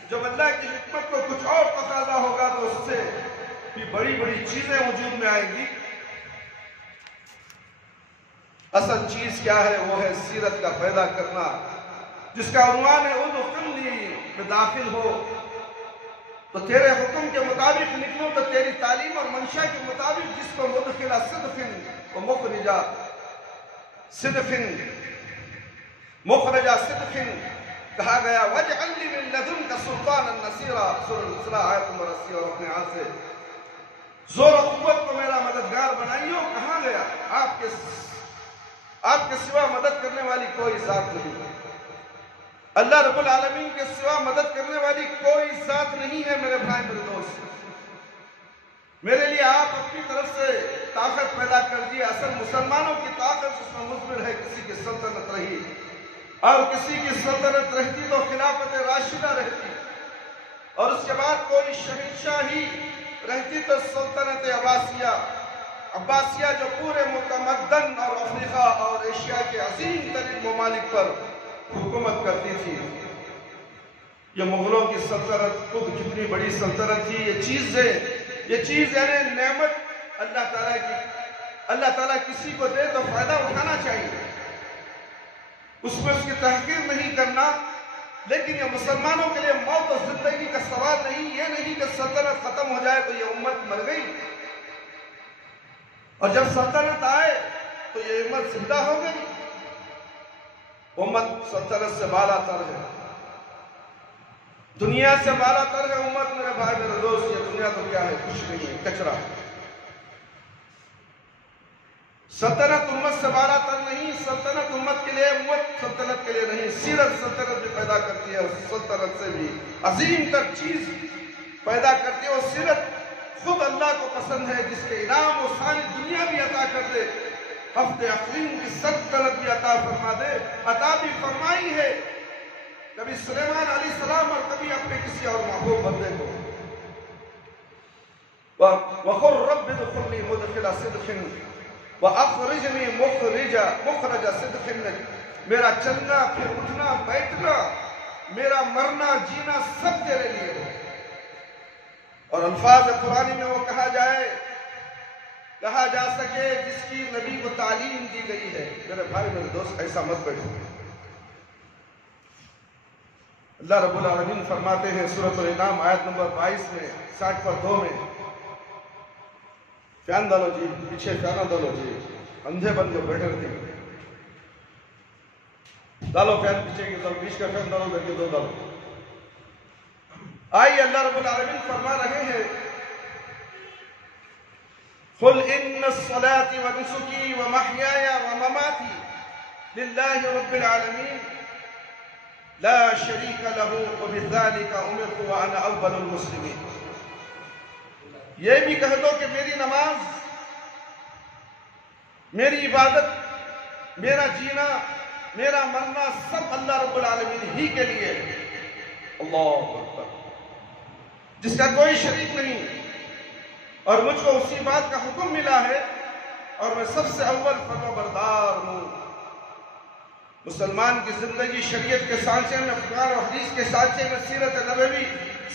جب اللہ کی حکمت کو کچھ اور تقاضا ہوگا تو اس سے بھی بڑی بڑی چیزیں وجود میں آئیں گی۔ اصل چیز کیا ہے؟ وہ ہے سیرت کا پیدا کرنا، جس کا عنوان ہے ادخلنی، میں داخل ہو تو تیرے حکم کے مطابق نکلوں، تو تیری تعلیم اور منشا کے مطابق جس کو مدخل صدق و مخرجہ صدق کہا گیا، وَاجْعَلْ لِي مِن لَّدُنْكَ سُلْطَانًا نَصِيرًا، سورۃ الاسراء آیت نمبر 80۔ اور اپنے ہاتھ سے زور و قوت کو میرا مددگار بنائیو۔ کہاں گیا؟ آپ کے سوا مدد کرنے والی کوئی ذات نہیں، اللہ رب العالمین کے سوا مدد کرنے والی کوئی ذات نہیں ہے۔ میرے بھائی، میرے دوست، میرے لیے آپ اپنی طرف سے طاقت پیدا کر دیے۔ اصل مسلمانوں کی طاقت اس میں مضمر ہے، کسی کی سلطنت رہی اور کسی کی سلطنت رہتی تو خلافت راشدہ رہتی، اور اس کے بعد کوئی شہنشاہی رہتی تو سلطنت عباسیہ جو پورے متمدن اور افریقہ اور ایشیا کے عظیم ترین ممالک پر حکومت کرتی تھی۔ یہ مغلوں کی سلطنت خود کتنی بڑی سلطنت تھی، یہ چیز یعنی نعمت اللہ تعالیٰ کی۔ اللہ تعالیٰ کسی کو دے تو فائدہ اٹھانا چاہیے، اس میں اس کی تحقیر نہیں کرنا۔ لیکن یہ مسلمانوں کے لیے موت و زندگی کا سوال نہیں، یہ نہیں کہ سلطنت ختم ہو جائے تو یہ امت مر گئی، اور جب سلطنت آئے تو یہ امت زندہ ہو گئی۔ امت سلطنت سے بالا تر ہے، دنیا سے بالا تر ہے امت۔ میرے بھائی میرے دوست، یہ دنیا تو کیا ہے؟ کچھ نہیں ہے، کچرا۔ سلطنت امت سے بالا تر نہیں، سلطنت امت کے لیے، امت سلطنت کے لیے نہیں۔ سیرت سلطنت بھی پیدا کرتی ہے، سلطنت سے بھی عظیم تر چیز پیدا کرتی ہے۔ اور سیرت خود اللہ کو پسند ہے، جس کے انعام و ساری دنیا بھی عطا کر دے، ہفتے اقلیم کی سلطنت بھی عطا فرما دے۔ عطا بھی فرمائی ہے کبھی سلیمان علیہ السلام اور کبھی اپنے کسی اور محبوب بندے کو۔ وَقُلْ رَبِّ ادْخِلْنِي مُدْخِلَ صِدْقٍ وَأَخْرِجْنِي مُخْرَجَ صِدْقٍ۔ میرا چلنا پھر اٹھنا بیٹھنا، میرا مرنا جینا سب تیرے لیے ہو۔ اور الفاظ قرآنی میں وہ کہا جا سکے جس کی نبی کو تعلیم دی گئی ہے۔ میرے بھائی میرے دوست، ایسا مت بیٹھو۔ اللہ رب العالمین فرماتے ہیں سورۃ الانعام آیت نمبر 22 میں 60/2 میں، فیان ڈالو جی، پیچھے فیانہ ڈالو جی، اندھے بن کے بیٹھے تھے، ڈالو فیان پیچھے کی طرف، بیچ کا فیان ڈالو، کر کے 2 ڈالو۔ آئیے اللہ رب العالمین فرما رہے ہیں، قُلْ إِنَّ الصَّلَاةِ وَنُسُكِي وَمَحْيَايَ وَمَمَاتِي لِلَّهِ رَبِّ الْعَالَمِينَ لا شریک لہ وبذالک امرت وانا اول المسلمین۔ یہ بھی کہہ دو کہ میری نماز، میری عبادت، میرا جینا، میرا مرنا سب اللہ رب العالمین ہی کے لیے ہے۔ اللہ اکبر، جس کا کوئی شریک نہیں، اور مجھ کو اسی بات کا حکم ملا ہے، اور میں سب سے اول فرما بردار ہوں۔ مسلمان کی زندگی شریعت کے سانچے میں، قرآن و حدیث کے سانچے میں، سیرت نبوی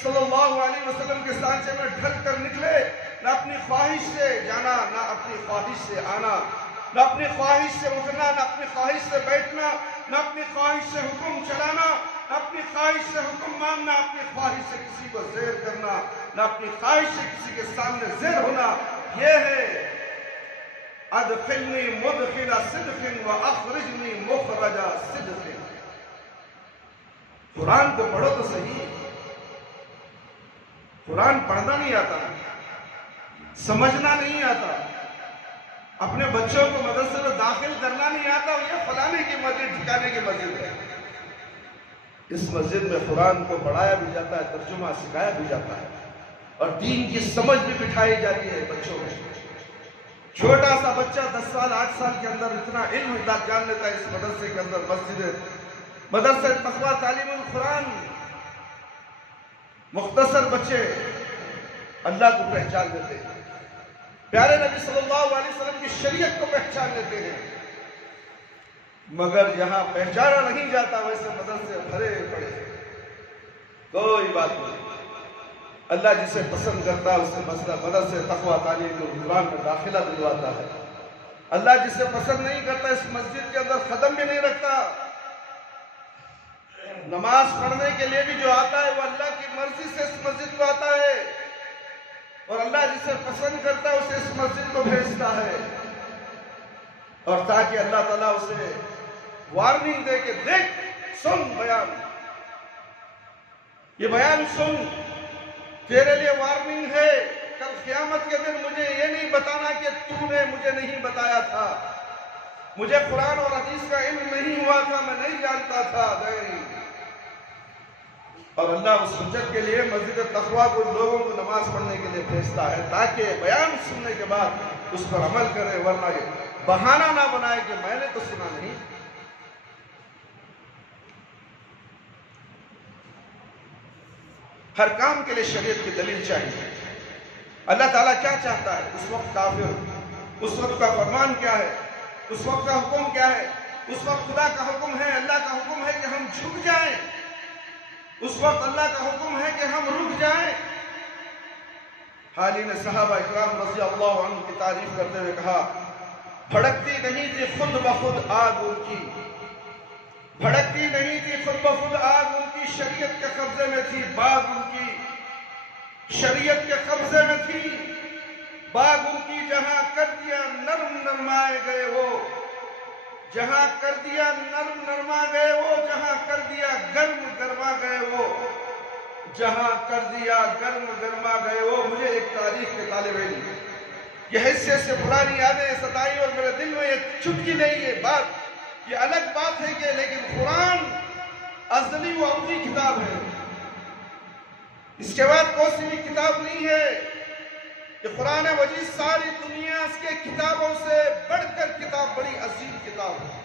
صلی اللہ علیہ وسلم کے سانچے میں ڈھل کر نکلے۔ نہ اپنی خواہش سے جانا، نہ اپنی خواہش سے آنا، نہ اپنی خواہش سے اٹھنا، نہ اپنی خواہش سے بیٹھنا، نہ اپنی خواہش سے حکم چلانا، نہ اپنی خواہش سے حکم ماننا، اپنی خواہش سے کسی کو زیر کرنا، نہ اپنی خواہش سے کسی کے سامنے زیر ہونا۔ یہ ہے ادخلنی مدخل صدق واخرجنی مخرج صدق۔ قرآن کو پڑھو تو صحیح، قرآن پڑھنا نہیں آتا، سمجھنا نہیں آتا، اپنے بچوں کو مدرسے میں داخل کرنا نہیں آتا، یہ فلانے کی مسجد، ٹھکانے کی مسجد ہے۔ اس مسجد میں قرآن کو پڑھایا بھی جاتا ہے، ترجمہ سکھایا بھی جاتا ہے، اور دین کی سمجھ بھی بٹھائی جاتی ہے بچوں میں۔ چھوٹا سا بچہ 10 سال 8 سال کے اندر اتنا علم جان لیتا ہے اس مدرسے کے اندر، مدرسہ تقویٰ تعلیم القرآن۔ مختصر بچے اللہ کو پہچان لیتے ہیں، پیارے نبی صلی اللہ علیہ وسلم کی شریعت کو پہچان لیتے ہیں، مگر یہاں پہچانا نہیں جاتا، ویسے مدرسے بھرے پڑے۔ کوئی بات نہیں، اللہ جسے پسند کرتا ہے اسے مدرسے تقویٰ تعلیم القرآن میں داخلہ دلواتا ہے۔ اللہ جسے پسند نہیں کرتا اس مسجد کے اندر قدم بھی نہیں رکھتا۔ نماز پڑھنے کے لیے بھی جو آتا ہے وہ اللہ کی مرضی سے اس مسجد کو آتا ہے، اور اللہ جسے پسند کرتا ہے اسے اس مسجد کو بھیجتا ہے، اور تاکہ اللہ تعالیٰ اسے وارننگ دے کہ دیکھ، سن بیان، یہ بیان سن، تیرے لیے وارننگ ہے۔ کل قیامت کے دن مجھے یہ نہیں بتانا کہ تو نے مجھے نہیں بتایا تھا، مجھے قرآن اور حدیث کا علم نہیں ہوا تھا، میں نہیں جانتا تھا، نہیں۔ اور اللہ اس حجت کے لیے مسجد تقویٰ کو لوگوں کو نماز پڑھنے کے لیے بھیجتا ہے، تاکہ بیان سننے کے بعد اس پر عمل کرے، ورنہ یہ بہانہ نہ بنائے کہ میں نے تو سنا نہیں۔ ہر کام کے لیے شریعت کی دلیل چاہیے۔ اللہ تعالیٰ کیا چاہتا ہے؟ اس وقت کافر، اس وقت کا فرمان کیا ہے؟ اس وقت کا حکم کیا ہے؟ اس وقت خدا کا حکم ہے، اللہ کا حکم ہے کہ ہم جھک جائیں، اس وقت اللہ کا حکم ہے کہ ہم رک جائیں۔ حال ہی میں صحابہ اکرام رضی اللہ عنہ کی تعریف کرتے ہوئے کہا، بھڑکتی نہیں تھی خود بخود آگ ان کی، بھڑکتی نہیں تھی خود بخود آگ ان کی، شریعت کے قبضے میں تھی باغ ان کی، شریعت کے قبضے میں تھی باغ ان کی، جہاں کر دیا نرم نرمائے گئے وہ، جہاں کر دیا نرم نرما گئے وہ، جہاں کر دیا گرم گرما گئے وہ، جہاں کر دیا گرم گرما گئے وہ۔ مجھے ایک تاریخ کے طالب علم یہ حصے سے پرانی یادیں ستائی اور میرے دل میں یہ چٹکی نہیں، یہ بات، یہ الگ بات ہے کہ لیکن قرآن ازلی و ابدی کتاب ہے، اس کے بعد کوئی بھی کتاب نہیں ہے۔ یہ قرآن مجید ساری دنیا اس کے کتابوں سے بڑھ کر کتاب، بڑی عظیم کتاب ہے۔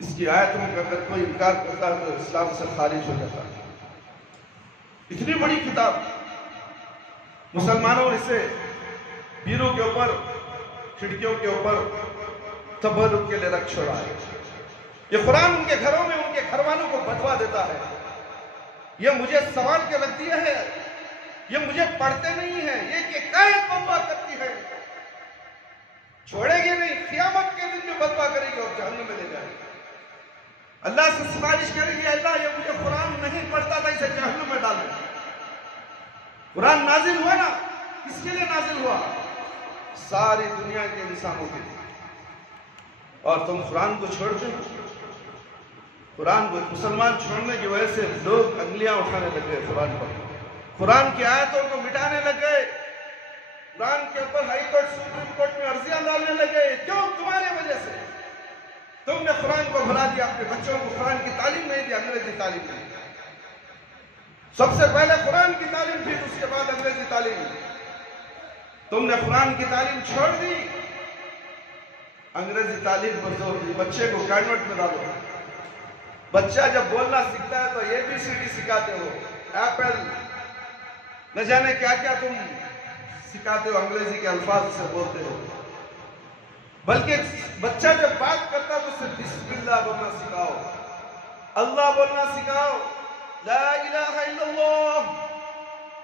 اس کی آیتوں کا اگر کوئی انکار کرتا ہے تو اسلام سے خارج ہو جاتا ہے۔ اتنی بڑی کتاب، مسلمانوں اسے پیروں کے اوپر، کھڑکیوں کے اوپر تبرک کے لیے رکھ چھوڑا ہے۔ یہ قرآن ان کے گھروں میں ان کے گھر والوں کو بدوا دیتا ہے۔ یہ مجھے سوال کے رکھ دیا ہے، یہ مجھے پڑھتے نہیں ہیں، یہ کہ قائد بدوا کرتی ہے، چھوڑے گی نہیں، قیامت کے دن میں بدوا کرے گی اور جہنم میں لے جائے گی۔ اللہ سے سفارش کرے گی، اللہ یہ مجھے قرآن نہیں پڑھتا تھا، اسے جہنم میں ڈال دیں۔ قرآن نازل ہوا نا، کس کے لیے نازل ہوا؟ ساری دنیا کے انسانوں کے لیے، اور تم قرآن کو چھوڑتے ہو۔ قرآن کو مسلمان چھوڑنے کی وجہ سے لوگ انگلیاں اٹھانے لگ گئے قرآن پر، قرآن کی آیتوں کو مٹانے لگ گئے، قرآن کے اوپر ہائی کورٹ سپریم کورٹ میں عرضیاں ڈالنے لگ گئے۔ کیوں؟ تمہارے وجہ سے۔ تم نے قرآن کو بھلا دیا، اپنے بچوں کو قرآن کی تعلیم نہیں دی، انگریزی تعلیم دی۔ سب سے پہلے قرآن کی تعلیم تھی، اس کے بعد انگریزی تعلیم دی۔ تم نے قرآن کی تعلیم چھوڑ دی، انگریزی تعلیم پر زور دی۔ بچے کو کانوینٹ میں ڈالو، بچہ جب بولنا سیکھتا ہے تو اے بی سی ڈی سکھاتے ہو، ایپل نہ جانے کیا کیا تم سکھاتے ہو، انگریزی کے الفاظ سے بولتے ہو۔ بلکہ بچہ جب بات کرتا ہے تو اسے بسم اللہ بولنا سکھاؤ، اللہ بولنا سکھاؤ، لا الہ الا اللہ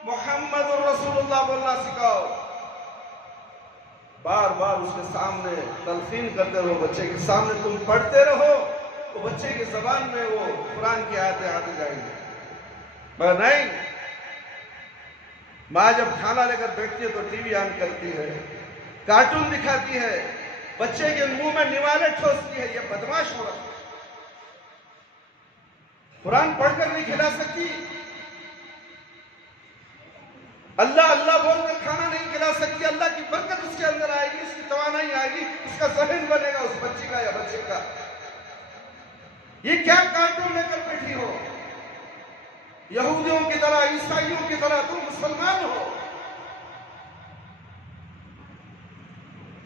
محمد رسول اللہ بولنا سکھاؤ۔ بار بار اس کے سامنے تلقین کرتے رہو، بچے کے سامنے تم پڑھتے رہو، وہ بچے کی زبان میں وہ قرآن کی آیتیں آتی جائیں گی۔ مگر نہیں، ماں جب کھانا لے کر بیٹھتی ہے تو ٹی وی آن کرتی ہے، کارٹون دکھاتی ہے، بچے کے منہ میں نوالے ٹھوستی ہے، یہ بدماش ہو رہا ہے۔ قرآن پڑھ کر نہیں کھلا سکتی، اللہ اللہ بول کر کھانا نہیں کھلا سکتی، اللہ کی برکت اس کے اندر آئے گی، اس کی توانائی آئے گی، اس کا ذہن بنے گا اس بچی کا یا بچے کا۔ یہ کیا کارٹون لے کر بیٹھی ہو؟ یہودیوں کی طرح، عیسائیوں کی طرح تم مسلمان ہو۔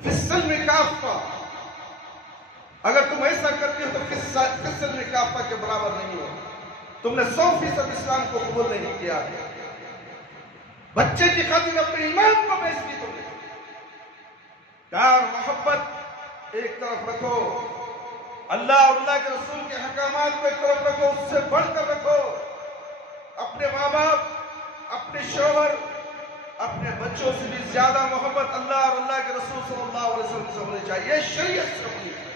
فی السلم کافہ، اگر تم ایسا کرتی ہو تو فی السلم کافہ کے برابر نہیں ہو، تم نے 100% اسلام کو قبول نہیں کیا۔ بچے کی خاطر اپنے ایمان کو بیچ دی تم نے۔ پیار محبت ایک طرف رکھو، اللہ اور اللہ کے رسول کے حکامات کو ایک طرف رکھو، اس سے بڑھ کر رکھو اپنے ماں باپ، اپنے شوہر، اپنے بچوں سے بھی زیادہ محبت اللہ اور اللہ کے رسول صلی اللہ علیہ وسلم سے ہونی چاہیے، شریعت سے ہونی چاہیے۔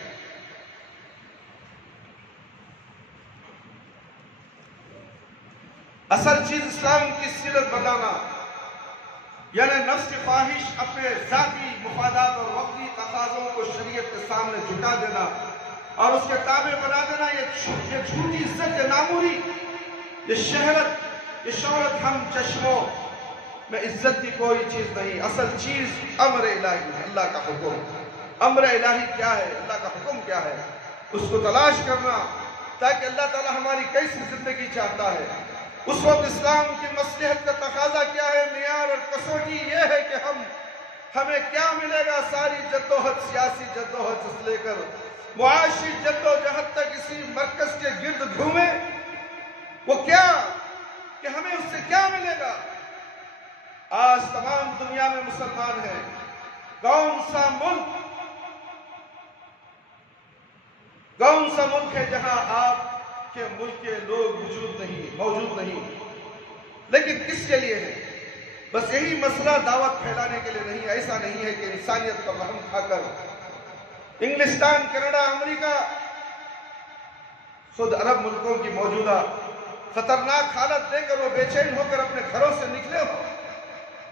اصل چیز اسلام کی سیرت بتانا، یعنی نفس کی خواہش، اپنے ذاتی مفادات اور وقتی تقاضوں کو شریعت کے سامنے جھکا دینا اور اس کے تابع بنا دینا، یہ جھوٹی عزت، یہ ناموری، یہ شہرت ہم چشموں میں عزت کی کوئی چیز نہیں۔ اصل چیز امر الہی ہے، اللہ کا حکم۔ امر الہی کیا ہے، اللہ کا حکم کیا ہے، اس کو تلاش کرنا، تاکہ اللہ تعالی ہماری کیسی زندگی چاہتا ہے۔ اس وقت اسلام کی مصلحت کا تقاضا کیا ہے، معیار اور کسوٹی یہ ہے کہ ہمیں کیا ملے گا۔ ساری جدوجہد، سیاسی جدوجہد سے لے کر معاشی جدوجہد تک اسی مرکز کے گرد گھومیں، وہ کیا کہ ہمیں اس سے گا۔ آج تمام دنیا میں مسلمان ہیں، کون سا ملک ہے جہاں آپ کے ملک کے لوگ موجود نہیں؟ لیکن کس کے لیے ہے؟ بس یہی مسئلہ دعوت پھیلانے کے لیے نہیں۔ ایسا نہیں ہے کہ انسانیت کا مرہم کھا کر انگلستان، کینیڈا، امریکہ، خود عرب ملکوں کی موجودہ خطرناک حالت دے کر وہ بے چین ہو کر اپنے گھروں سے نکلے ہو،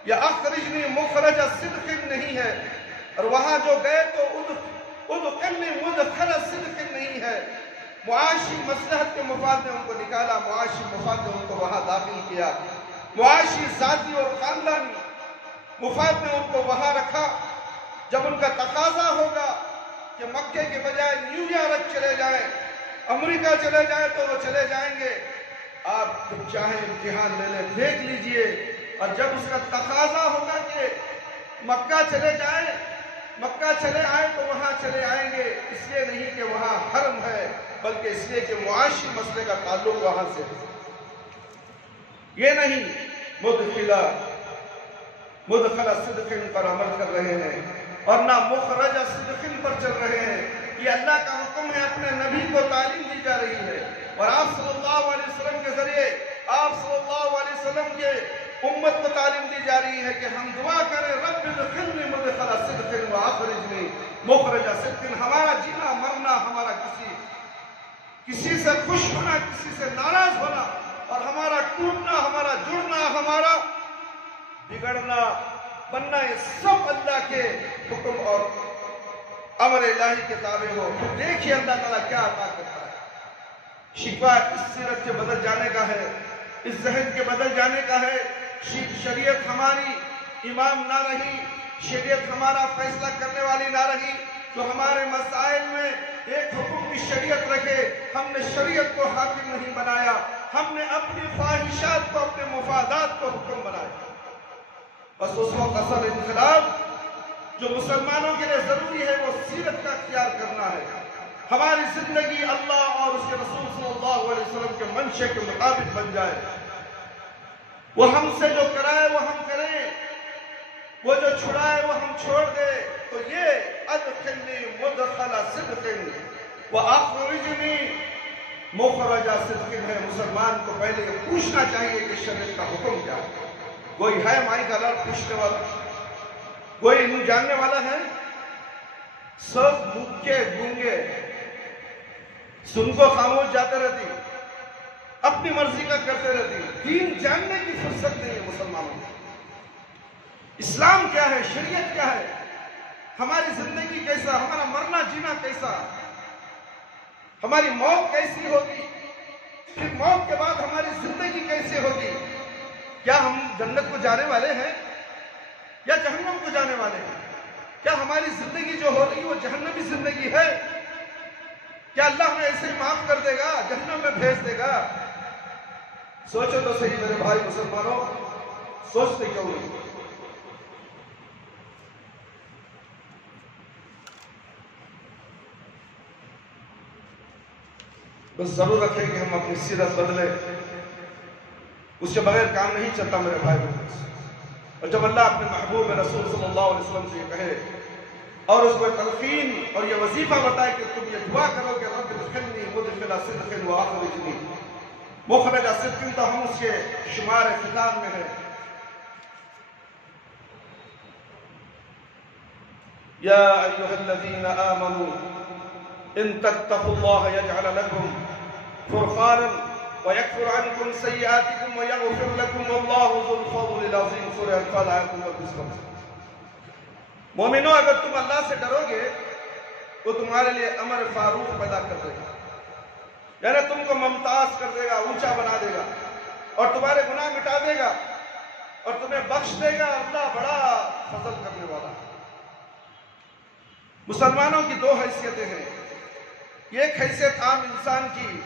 یا اخرجنی مخرج صدق نہیں ہے، اور وہاں جو گئے تو ادخلنی مدخل صدق نہیں ہے۔ معاشی مصلحت کے مفاد نے ان کو نکالا، معاشی مفاد نے ان کو وہاں داخل کیا، معاشی، ذاتی اور خاندانی مفاد نے ان کو وہاں رکھا۔ جب ان کا تقاضا ہوگا کہ مکے کے بجائے نیو یارک چلے جائیں، امریکہ چلے جائیں، تو وہ چلے جائیں گے۔ آپ چاہیں امتحان لے لیں، دیکھ لیجئے۔ اور جب اس کا تقاضا ہوگا کہ مکہ چلے جائیں، مکہ چلے آئیں، تو وہاں چلے آئیں گے، اس لیے نہیں کہ وہاں حرم ہے، بلکہ اس لیے کہ معاشی مسئلے کا تعلق وہاں سے ہے۔ یہ نہیں مدخل صدق پر عمل کر رہے ہیں، اور نہ مخرج صدق پر چل رہے ہیں۔ یہ اللہ کا حکم ہے، اپنے نبی کو تعلیم دی جا رہی ہے، اور آپ صلی اللہ علیہ وسلم کے ذریعے آپ صلی اللہ علیہ وسلم کے امت کو تعلیم دی جا رہی ہے کہ ہم دعا کریں، رب ادخلنی مدخل صدق واخرجنی مخرج صدق۔ ہمارا جینا مرنا، ہمارا کسی سے خوش ہونا، کسی سے ناراض ہونا، اور ہمارا ٹوٹنا، ہمارا جڑنا، ہمارا بگڑنا، بننا، یہ سب اللہ کے حکم اور امر الہی کے تابع ہو۔ پھر دیکھیے اللہ تعالیٰ کیا عطا کرتا ہے۔ شفا اس سیرت کے بدل جانے کا ہے، اس ذہن کے بدل جانے کا ہے۔ شریعت ہماری امام نہ رہی، شریعت ہمارا فیصلہ کرنے والی نہ رہی، تو ہمارے مسائل میں ایک حکم کی شریعت رکھے۔ ہم نے شریعت کو حاکم نہیں بنایا، ہم نے اپنی خواہشات کو، اپنے مفادات کو حکم بنایا۔ بس اس وقت اصل انقلاب جو مسلمانوں کے لیے ضروری ہے، وہ سیرت کا اختیار کرنا ہے۔ ہماری زندگی اللہ اور اس کے رسول صلی اللہ علیہ وسلم کے منشے کے مطابق بن جائے۔ وہ ہم سے جو کرائے وہ ہم کریں، وہ جو چھڑائے وہ ہم چھوڑ دیں۔ تو یہ ادخلنی مدخل صدق واخرجنی مخرج صدق ہے۔ مسلمان کو پہلے یہ پوچھنا چاہیے کہ شریعت کا حکم کیا ہے۔ کوئی ہے مائی کا لڑ پوچھنے والا؟ کوئی انہوں جاننے والا ہے؟ سب مکے گونگے سن کو خاموش جاتے رہتی، اپنی مرضی کا کرتے رہتی۔ دین جاننے کی فرصت نہیں ہے مسلمانوں کو۔ اسلام کیا ہے، شریعت کیا ہے، ہماری زندگی کیسا، ہمارا مرنا جینا کیسا، ہماری موت کیسی ہوگی، پھر موت کے بعد ہماری زندگی کیسے ہوگی۔ کیا ہم جنت کو جانے والے ہیں یا جہنم کو جانے والے ہیں؟ کیا ہماری زندگی جو ہو رہی ہے وہ جہنمی زندگی ہے؟ کیا اللہ ہمیں ایسے معاف کر دے گا، جہنم میں بھیج دے گا؟ سوچو تو صحیح میرے بھائی مسلمانوں، سوچتے کیوں نہیں؟ بس ضرور رکھیں کہ ہم اپنی سیرت بدلیں، اس کے بغیر کام نہیں چلتا میرے بھائی۔ اور جب اللہ اپنے محبوب رسول صلی اللہ علیہ وسلم سے یہ کہے اور اس کو تلقین اور یہ وظیفہ بتائے کہ تم یہ دعا کرو کہ رب ادخلنی مدخل صدق واخرجنی مخرج صدق، تو ہم اس کے شمار خطاب میں ہیں۔ یا ایھا الذین آمنوا ان تتقوا اللہ یجعل لکم فرقانا وَيَكْفُرْ عَنْكُمْ سَيِّئَاتِكُمْ وَيَغْفِرْ لَكُمْ وَاللَّهُ ذُو الْفَضْلِ الْعَظِيمِ۔ سورہ انفال آیت نمبر 20۔ مومنوں، اگر تم اللہ سے ڈرو گے تو تمہارے لیے امر فاروق پیدا کر دے گا، یعنی تم کو ممتاز کر دے گا، اونچا بنا دے گا، اور تمہارے گناہ مٹا دے گا، اور تمہیں بخش دے گا۔ اللہ بڑا فضل کرنے والا ہے۔ مسلمانوں کی دو حیثیتیں ہیں۔ ایک حیثیت عام انسان کی،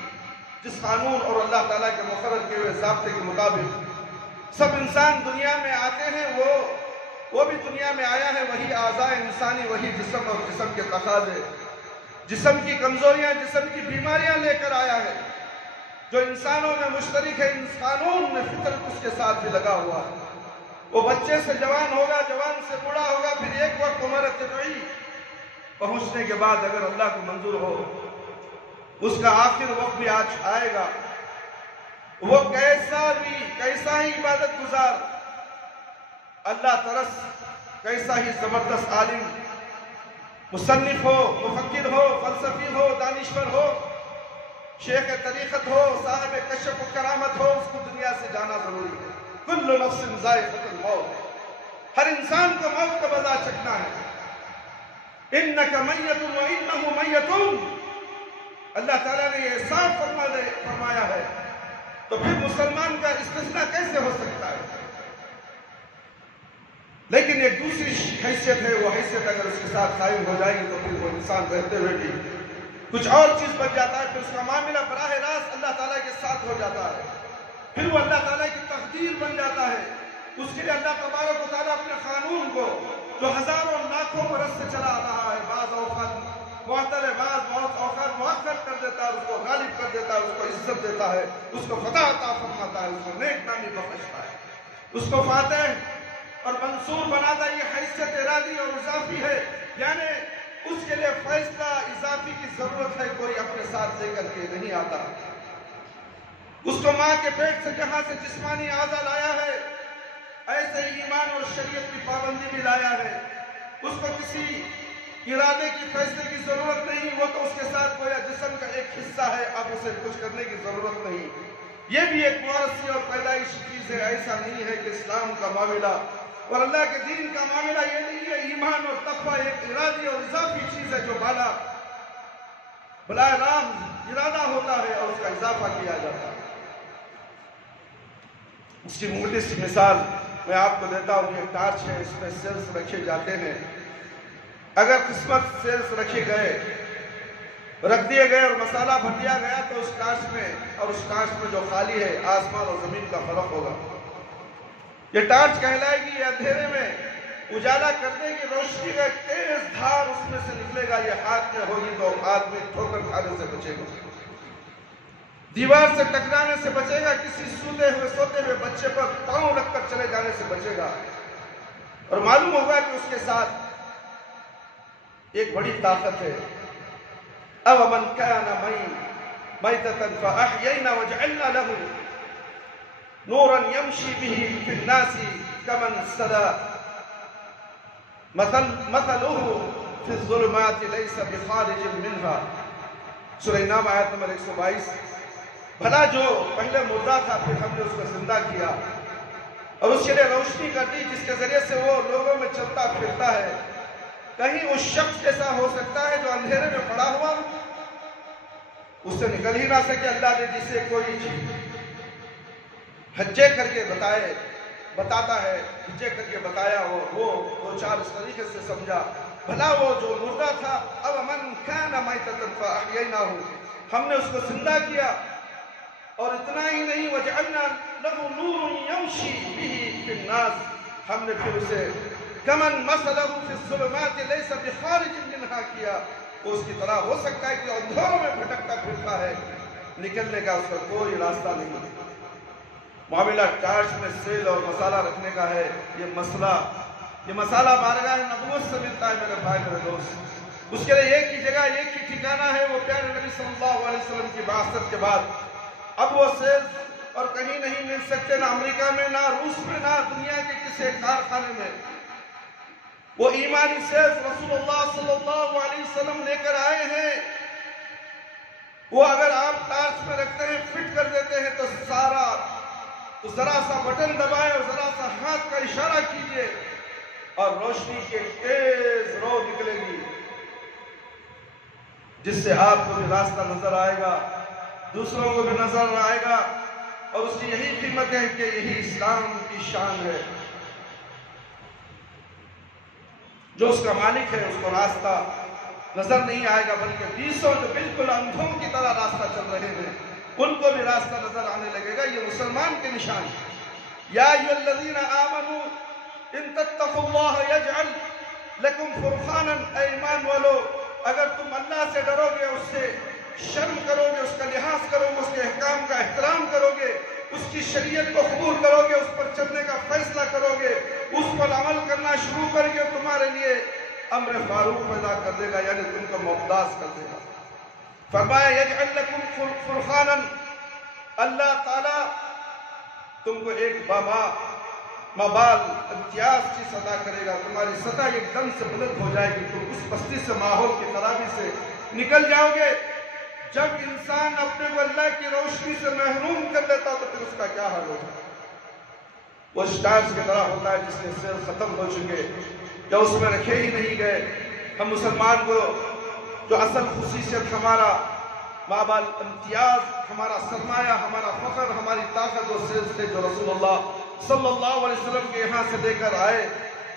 جس قانون اور اللہ تعالیٰ کے مقرر کیے ہوئے ضابطے کے مطابق سب انسان دنیا میں آتے ہیں، وہ بھی دنیا میں آیا ہے، وہی اعضاء انسانی، وہی جسم اور جسم کے تقاضے، جسم کی کمزوریاں، جسم کی بیماریاں لے کر آیا ہے۔ جو انسانوں میں مشترک ہے، انسانوں میں فطرت اس کے ساتھ بھی لگا ہوا ہے۔ وہ بچے سے جوان ہوگا، جوان سے بوڑھا ہوگا، پھر ایک وقت عمر طبعی پہنچنے کے بعد اگر اللہ کو منظور ہو اس کا آخر وقت بھی آج آئے گا۔ وہ کیسا ہی عبادت گزار، اللہ ترس، کیسا ہی زبردست عالم، مصنف ہو، مفکر ہو، فلسفی ہو، دانشور ہو، شیخ طریقت ہو، صاحب کشف و کرامت ہو، اس کو دنیا سے جانا ضروری ہے۔ کل نفس ذائقۃ الموت، ہر انسان کو موت کا مزہ چکھنا ہے۔ انک میت وانہ میت، اللہ تعالیٰ نے یہ صاف فرمایا ہے، تو پھر مسلمان کا استثناء کیسے ہو سکتا ہے؟ لیکن ایک دوسری حیثیت ہے، وہ حیثیت اگر اس کے ساتھ قائم ہو جائے گی تو پھر وہ انسان رہتے ہوئے بھی کچھ اور چیز بن جاتا ہے، پھر اس کا معاملہ براہ راست اللہ تعالیٰ کے ساتھ ہو جاتا ہے، پھر وہ اللہ تعالیٰ کی تقدیر بن جاتا ہے۔ اس کے لیے اللہ تبارک و تعالیٰ اپنے قانون کو جو ہزاروں لاکھوں برس سے چلا آ رہا ہے، بعض اوقات معطل ہے، بعض اوقات مؤخر کر دیتا ہے، اس کو غالب کر دیتا ہے، اس کو عزت دیتا ہے، اس کو فتح عطا فرماتا ہے، اس کو نیک نامی بخشتا ہے، اس کو فاتح اور منصور بناتا ہے۔ یہ حیثیت ارادی اور اضافی ہے، یعنی اس کے لیے فیصلہ اضافی کی ضرورت ہے، کوئی اپنے ساتھ لے کر کے نہیں آتا۔ اس کو ماں کے پیٹ سے جہاں سے جسمانی اعضا لایا ہے، ایسے ہی ایمان اور شریعت کی پابندی بھی لایا ہے۔ اس کو کسی ارادے کی فیصلے کی ضرورت نہیں، وہ تو اس کے ساتھ گویا جسم کا ایک حصہ ہے، اب اسے کچھ کرنے کی ضرورت نہیں۔ یہ بھی ایک موروثی اور پیدائشی چیز ہے، ایسا نہیں ہے کہ اسلام کا معاملہ اور اللہ کے دین کا معاملہ یہ نہیں ہے۔ ایمان اور تقویٰ ایک ارادی اور اضافی چیز ہے جو بلا راہ ارادہ ہوتا ہے اور اس کا اضافہ کیا جاتا ہے۔ اس کی موٹی سی مثال میں آپ کو دیتا ہوں، یہ ٹارچ ہے، اس میں سیلز رکھے جاتے ہیں۔ اگر قسمت سیلز رکھے گئے، رکھ دیے گئے اور مسالہ بھر دیا گیا تو اس ٹارچ میں اور اس ٹارچ میں جو خالی ہے، آسمان اور زمین کا فرق ہوگا۔ یہ ٹارچ کہلائے گی، یہ اندھیرے میں اجالا کرنے کی روشنی کا ایک تیز دھار اس میں سے نکلے گا، یہ ہاتھ میں ہوگی تو آدمی ٹھوکر کھانے سے بچے گا، دیوار سے ٹکرانے سے بچے گا، کسی سوتے ہوئے بچے پر پاؤں رکھ کر چلے جانے سے بچے گا، اور معلوم ہوگا کہ اس کے ساتھ ایک بڑی طاقت ہے۔ أَوَمَنْ كَانَ مَيْتَةً فَأَحْيَيْنَا وَجَعَلْنَا لَهُ نُورًا يَمْشِي بِهِ فِي النَّاسِ كَمَنْ اهْتَدَىٰ مَثَلُهُ فِي الظُّلُمَاتِ لَيْسَ بِخَارِجٍ مِّنْهَا۔ سورہ نام آیت نمبر 122۔ بھلا جو پہلے مردہ تھا، پھر ہم نے اس کو زندہ کیا اور اس کے لیے روشنی کر دی، جس کے ذریعے سے وہ لوگوں میں چلتا پھرتا ہے۔ کہیں اس شخص جیسا ہو سکتا ہے جو اندھیرے میں پڑا ہوا اس سے نکل ہی نہ سکے؟ اللہ نے جسے کوئی حجے کر کے بتاتا ہے، حجے کر کے بتایا، وہ دو چار اس طریقے سے سمجھا۔ بھلا وہ جو مردہ تھا، أَوَمَنْ كَانَ مَيْتَةً فَأَحْيَيْنَاهُ، ہم نے اس کو زندہ کیا، اور اتنا ہی نہیں، وَجَعَلْنَا لَهُ نُورٌ يَمْشِي بِهِ فِي النَّاسِ، ہم نے پھر اسے کمن مَثَلَهُ فِي الظُّلُمَاتِ لَيْسَ بِخَارِجٍ مِّنْهَا کیا، وہ اس کی طرح ہو سکتا ہے کہ اندھیروں میں بھٹکتا پھرتا ہے، نکلنے کا اس کا کوئی راستہ نہیں۔ معاملہ ٹارچ میں سیل اور مسالہ رکھنے کا ہے۔ یہ مسالہ بارگاہ نبوت سے ملتا ہے میرے بھائی میرے دوست۔ اس کے لیے ایک ہی جگہ، ایک ہی ٹھکانہ ہے، وہ پیارے نبی صلی اللہ علیہ وسلم کی بعثت کے بعد۔ اب وہ سیل اور کہیں نہیں مل سکتے، نہ امریکہ میں، نہ روس میں، نہ دنیا کے کسی کارخانے میں۔ وہ ایمانی سیلز رسول اللہ صلی اللہ علیہ وسلم لے کر آئے ہیں، وہ اگر آپ ٹارچ میں رکھتے ہیں، فٹ کر دیتے ہیں تو ذرا سا بٹن دبائے اور ذرا سا ہاتھ کا اشارہ کیجئے اور روشنی کے تیز رو نکلے گی، جس سے آپ کو بھی راستہ نظر آئے گا، دوسروں کو بھی نظر آئے گا، اور اس کی یہی قیمت ہے کہ یہی اسلام کی شان ہے۔ جو اس کا مالک ہے، اس کو راستہ نظر نہیں آئے گا، بلکہ بیسوں جو بالکل اندھوں کی طرح راستہ چل رہے ہیں، ان کو بھی راستہ نظر آنے لگے گا۔ یہ مسلمان کے نشان ہے۔ یا ایھا الذین آمنوا ان تتقوا اللہ یجعل لکم فرقانا، اے ایمان والو، اگر تم اللہ سے ڈرو گے، اس سے شرم کرو گے، اس کا لحاظ کرو گے، اس کے احکام کا کی شریعت کو قبول کرو گے، اس پر چلنے کا فیصلہ کرو گے، اس پر عمل کرنا شروع کر کے تمہارے لیے امر فاروق پیدا کر دے گا، یعنی تم کو ممتاز کر دے گا۔ فرمایا یجعل لکم فرقانا، اللہ تعالیٰ تم کو ایک مابال امتیاز کی سطح کرے گا، تمہاری سطح ایک دم سے بلند ہو جائے گی، تم اس پستی سے، ماحول کی خرابی سے نکل جاؤ گے۔ جب انسان اپنے کو اللہ کی روشنی سے محروم کر لیتا تو پھر اس کا کیا حال ہوتا ہے؟ وہ سٹارز کی طرح ہوتا ہے جس کے سیل ختم ہو چکے، یا اس میں رکھے ہی نہیں گئے۔ ہم مسلمان کو جو اصل خصوصیت، ہمارا مابال امتیاز، ہمارا سرمایہ، ہمارا فخر، ہماری طاقت، وہ سیلز تھے جو رسول اللہ صلی اللہ علیہ وسلم کے یہاں سے لے کر آئے،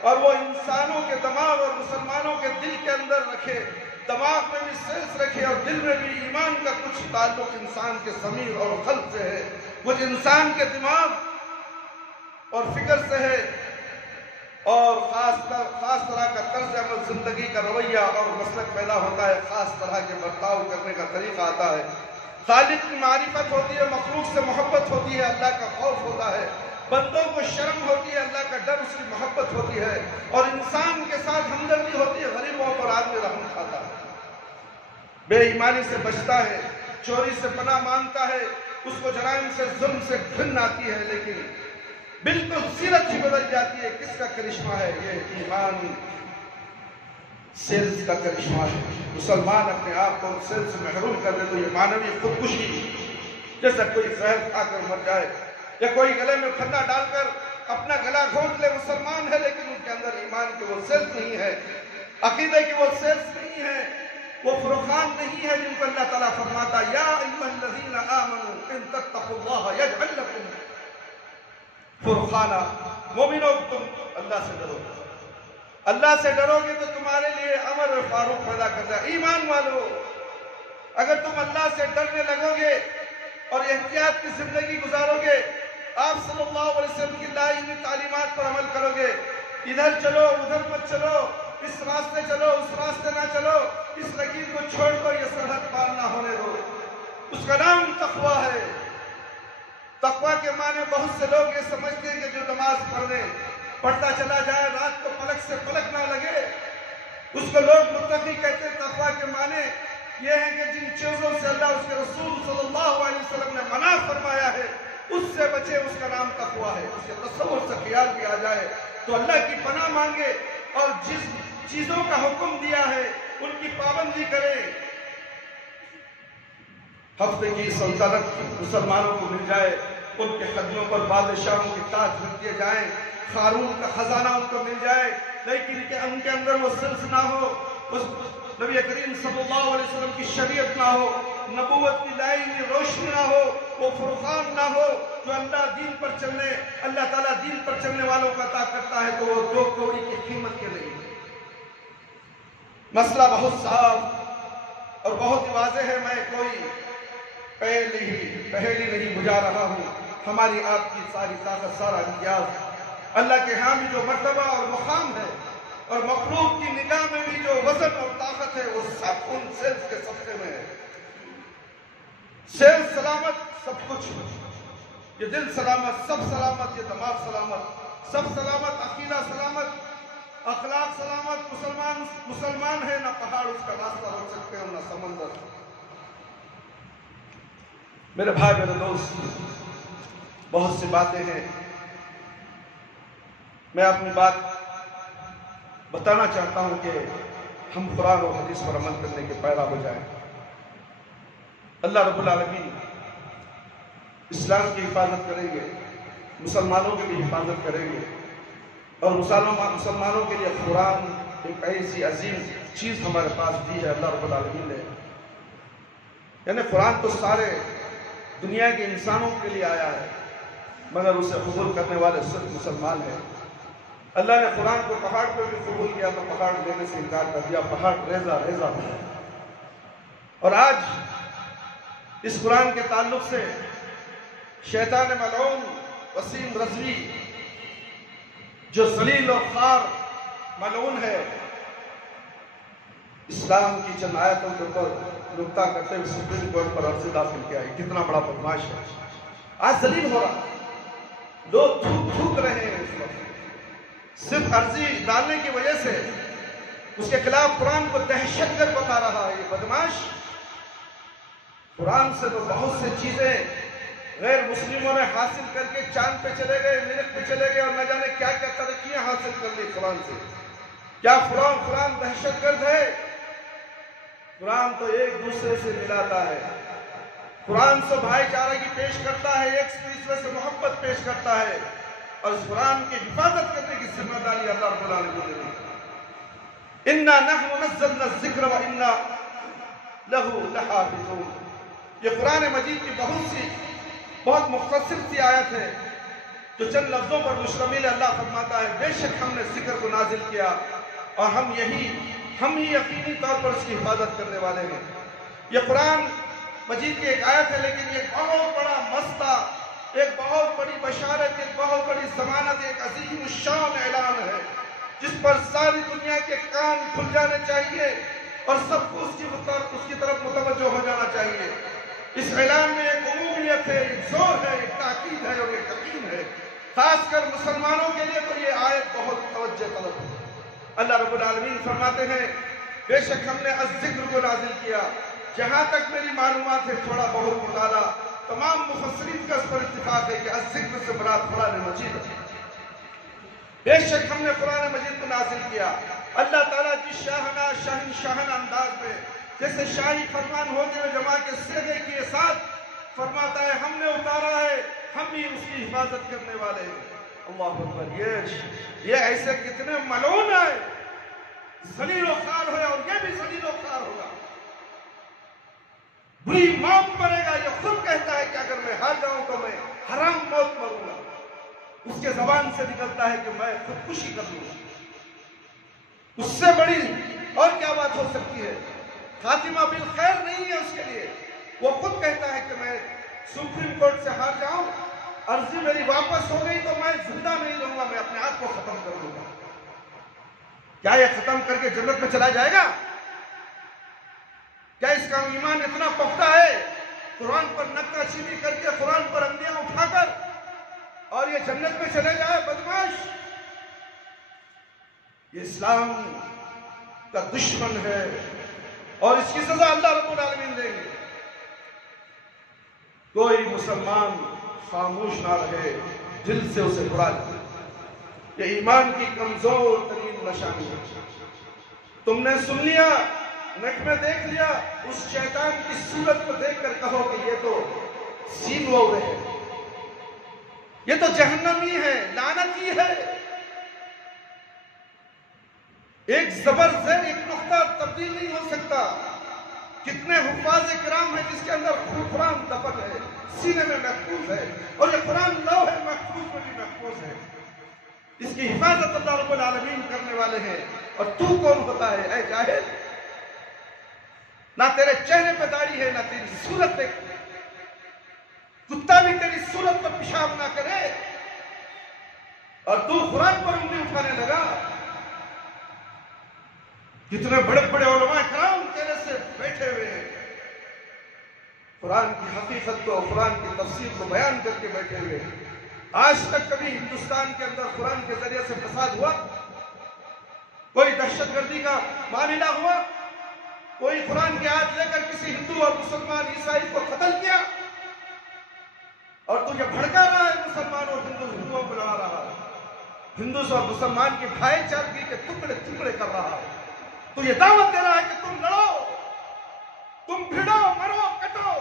اور وہ انسانوں کے دماغ اور مسلمانوں کے دل کے اندر رکھے، دماغ میں بھی سیلز رکھے اور دل میں بھی ایمان کا کچھ تعلق انسان کے ضمیر اور قلب سے ہے، کچھ انسان کے دماغ اور فکر سے ہے، اور خاص طرح کا طرز عمل، زندگی کا رویہ اور مسلک پیدا ہوتا ہے، خاص طرح کے برتاؤ کرنے کا طریقہ آتا ہے۔ خالق کی معرفت ہوتی ہے، مخلوق سے محبت ہوتی ہے، اللہ کا خوف ہوتا ہے، بندوں کو شرم ہوتی ہے، اللہ کا ڈر، اس کی محبت ہوتی ہے، اور انسان کے ساتھ ہمدردی ہوتی ہے، غریبوں پر آدمی رحم کھاتا ہے، بے ایمانی سے بچتا ہے، چوری سے پناہ مانگتا ہے، اس کو جرائم سے، ظلم سے گھن آتی ہے، لیکن بالکل سیرت ہی بدل جاتی ہے۔ کس کا کرشمہ ہے؟ یہ ایمان سیلز کا کرشمہ ہے۔ مسلمان اپنے آپ کو سیلز سے محروم کر دے تو یہ مانوی خودکشی، جیسا کوئی زہر کھا کر مر جائے، یا کوئی گلے میں پھندا ڈال کر اپنا گلا گھونٹ لے، مسلمان ہے لیکن ان کے اندر ایمان کے وہ سیلز نہیں ہے، عقیدے کی وہ سیلز نہیں ہے، وہ فرقان نہیں ہے جن کو اللہ تعالیٰ فرماتا یا ایھا الذین آمنوا ان تتقوا اللہ یجعل لکم فرقانا۔ مومنو، تم اللہ سے ڈرو، اللہ سے ڈرو گے تو تمہارے لیے امر فاروق پیدا کرتا ہے۔ ایمان والو، اگر تم اللہ سے ڈرنے لگو گے اور احتیاط کی زندگی گزارو گے، آپ صلی اللہ علیہ وسلم کی لائی ہوئی تعلیمات پر عمل کرو گے، ادھر چلو ادھر مت چلو، اس راستے چلو اس راستے نہ چلو، اس لکیر کو چھوڑ دو، یہ سرحد پار نہ ہونے دو، اس کا نام تقویٰ ہے۔ تقویٰ کے معنی بہت سے لوگ یہ سمجھتے ہیں کہ جو نماز پڑھتا چلا جائے، رات کو پلک سے پلک نہ لگے، اس کو لوگ متقی کہتے ہیں۔ تقویٰ کے معنی یہ ہے کہ جن چیزوں سے اللہ اس کے رسول صلی اللہ علیہ وسلم نے منع فرمایا ہے اس سے بچے، اس کا نام تقویٰ ہے۔ اس کے تصور سے خیال کیا جائے تو اللہ کی پناہ مانگے، اور جس چیزوں کا حکم دیا ہے ان کی پابندی کرے۔ ہفتے کی سلطنت مسلمانوں کو مل جائے، ان کے قدموں پر بادشاہوں کے تاج رکھ دیے جائیں، قارون کا خزانہ ان کو مل جائے، لیکن ان کے اندر وہ سلس نہ ہو، اس نبی کریم صلی اللہ علیہ وسلم کی شریعت نہ ہو، نبوت کی لائی ہوئی روشنی نہ ہو، وہ فرقان نہ ہو جو اللہ دین پر چلنے، اللہ تعالیٰ دین پر چلنے والوں کا عطا کرتا ہے، تو وہ 2 کوڑی کی قیمت کے نہیں۔ مسئلہ بہت صاف اور بہت واضح ہے، میں کوئی پہلی نہیں بجھا رہا ہوں۔ ہماری آپ کی ساری طاقت، سارا امتیاز اللہ کے ہاں بھی جو مرتبہ اور مقام ہے، اور مخلوق کی نگاہ میں بھی جو وزن اور طاقت ہے، وہ سب ان سیلز کے صفحے میں ہے۔ سیلز سلامت، سب کچھ، یہ دل سلامت، سب سلامت، یہ دماغ سلامت، سب سلامت، عقیدہ سلامت، اخلاق سلامت۔ مسلمان ہے، نہ پہاڑ اس کا راستہ روک سکتے ہیں، نہ سمندر۔ میرے بھائی، میرے دوست، بہت سی باتیں ہیں، میں اپنی بات بتانا چاہتا ہوں کہ ہم قرآن اور حدیث پر عمل کرنے کے پیرا ہو جائیں۔ اللہ رب العالمین اسلام کی حفاظت کریں گے، مسلمانوں کی بھی حفاظت کریں گے، اور مسلمانوں کے لیے قرآن ایک ایسی عظیم چیز ہمارے پاس دی ہے اللہ رب العالمین نے۔ یعنی قرآن تو سارے دنیا کے انسانوں کے لیے آیا ہے، مگر اسے قبول کرنے والے صرف مسلمان ہیں۔ اللہ نے قرآن کو پہاڑ پہ بھی قبول کیا تو پہاڑ لینے سے انکار کر دیا، پہاڑ ریزہ ریزہ ہے۔ اور آج اس قرآن کے تعلق سے شیطان ملعون وسیم رضوی، جو ذلیل اور خوار ملعون ہے، اسلام کی چند آیتوں کے اوپر نقطہ کرتے ہوئے سپریم کورٹ پر عرضی داخل کیا ہے۔ کتنا بڑا بدماش ہے، آج ذلیل ہو رہا، لوگ تھوک رہے ہیں اس وقت صرف عرضی ڈالنے کی وجہ سے اس کے خلاف قرآن کو دہشت گرد بتا رہا ہے یہ بدماش۔ قرآن سے تو بہت سے چیزیں غیر مسلموں نے حاصل کر کے چاند پہ چلے گئے، مریخ پہ چلے گئے، اور نہ جانے کیا کیا ترقیاں حاصل کر لی قرآن سے۔ کیا قرآن دہشت گرد ہے؟ قرآن تو ایک دوسرے سے ملاتا ہے، قرآن سے بھائی چارگی پیش کرتا ہے، ایک دوسرے سے محبت پیش کرتا ہے، اور اس قرآن کی حفاظت کرنے کی ذمہ داری اللہ رب العالمین نے دی۔ اِنَّا نَحْنُ نَزَّلْنَا الذِّكْرَ وَإِنَّا لَهُ لَحَافِظُونَ۔ یہ قرآن مجید کی بہت مختصر سی آیت ہے جو چند لفظوں پر مشتمل اللہ فرماتا ہے بے شک ہم نے ذکر کو نازل کیا اور ہم ہی یقینی طور پر اس کی حفاظت کرنے والے ہیں۔ یہ قرآن مجید کی ایک آیت ہے، لیکن یہ بہت بڑا مستہ، ایک بہت بڑی بشارت، ایک بہت بڑی ضمانت، ایک عظیم الشان اعلان ہے جس پر ساری دنیا کے کان کھل جانے چاہیے اور سب کو اس کی طرف متوجہ ہو جانا چاہیے۔ اس اعلان میں ایک عمومیت ہے، ایک زور ہے، ایک تاکید ہے اور ایک یقین ہے، خاص کر مسلمانوں کے لیے تو یہ آیت بہت توجہ طلب ہے۔ اللہ رب العالمین فرماتے ہیں بے شک ہم نے الذکر کو نازل کیا، جہاں تک میری معلومات ہے تھوڑا بہت مطالعہ، تمام مفسرین کا اس پر اتفاق ہے کہ الذکر سے مراد قرآن مجید ہے۔ بے شک ہم نے قرآن مجید کو نازل کیا۔ اللہ تعالیٰ جس شاہنہ انداز میں جیسے شاہی فرمان ہوتے ہوئے جمع کے سیدھے کے ساتھ فرماتا ہے ہم نے اتارا ہے، ہم بھی اس کی حفاظت کرنے والے ہیں۔ اللہ اکبر، یہ ایسے کتنے ملعون ہیں، ذلیل و خوار ہوئے اور یہ بھی ذلیل و خوار ہوگا، بری موت مرے گا۔ یہ خود کہتا ہے کہ اگر میں ہار جاؤں تو میں حرام موت مروں گا۔ اس کے زبان سے نکلتا ہے کہ میں خودکشی کر لوں گا۔ اس سے بڑی اور کیا بات ہو سکتی ہے؟ خاتمہ بالخیر نہیں ہے اس کے لیے۔ وہ خود کہتا ہے کہ میں سپریم کورٹ سے ہار جاؤں، عرضی میری واپس ہو گئی تو میں زندہ نہیں رہوں گا، میں اپنے آپ کو ختم کر دوں گا۔ کیا یہ ختم کر کے جنت میں چلا جائے گا؟ کیا اس کا ایمان اتنا پختہ ہے قرآن پر نکتہ چینی کر کے، قرآن پر انگلیاں اٹھا کر اور یہ جنت میں چلے جائے؟ بدماش، یہ اسلام کا دشمن ہے اور اس کی سزا اللہ رب العالمین دیں گے۔ کوئی مسلمان خاموش نہ رہے، دل سے اسے برا لگے۔ یہ ایمان کی کمزور ترین نشانی ہے۔ تم نے سن لیا، نک میں دیکھ لیا، اس شیطان کی صورت کو دیکھ کر کہو کہ یہ تو سین وورے ہے، یہ تو جہنمی ہے، لعنتی ہے۔ ایک زبر زیر ایک نقطہ تبدیل نہیں ہو سکتا۔ کتنے حفاظ کرام ہیں جس کے اندر قرآن دفن ہے، سینے میں محفوظ ہے، اور یہ قرآن لوح محفوظ میں بھی محفوظ ہے۔ اس کی حفاظت اللہ رب العالمین کرنے والے ہیں۔ اور تو کون ہوتا ہے اے جاہل؟ نہ تیرے چہرے پہ داڑھی ہے، نہ تیری صورت پہ، کتا بھی تیری صورت پر پیشاب نہ کرے اور تو قرآن پر انگلی اٹھانے لگا۔ کتنے بڑے بڑے علماء کرام تیرے سے بیٹھے ہوئے ہیں، قرآن کی حقیقت کو، قرآن کی تفسیر کو بیان کر کے بیٹھے ہوئے ہیں۔ آج تک کبھی ہندوستان کے اندر قرآن کے ذریعے سے فساد ہوا؟ کوئی دہشت گردی کا معاملہ ہوا؟ کوئی قرآن کی آیت لے کر کسی ہندو اور مسلمان عیسائی کو قتل کیا؟ اور تو یہ بھڑکا رہا ہے مسلمان اور ہندوؤں کو لڑا رہا ہے، ہندوز اور مسلمان کی بھائی چارگی کے ٹکڑے ٹکڑے کر رہا ہے۔ تو یہ دعوت دے رہا ہے کہ تم لڑو، تم بھیڑو، مرو، کٹو۔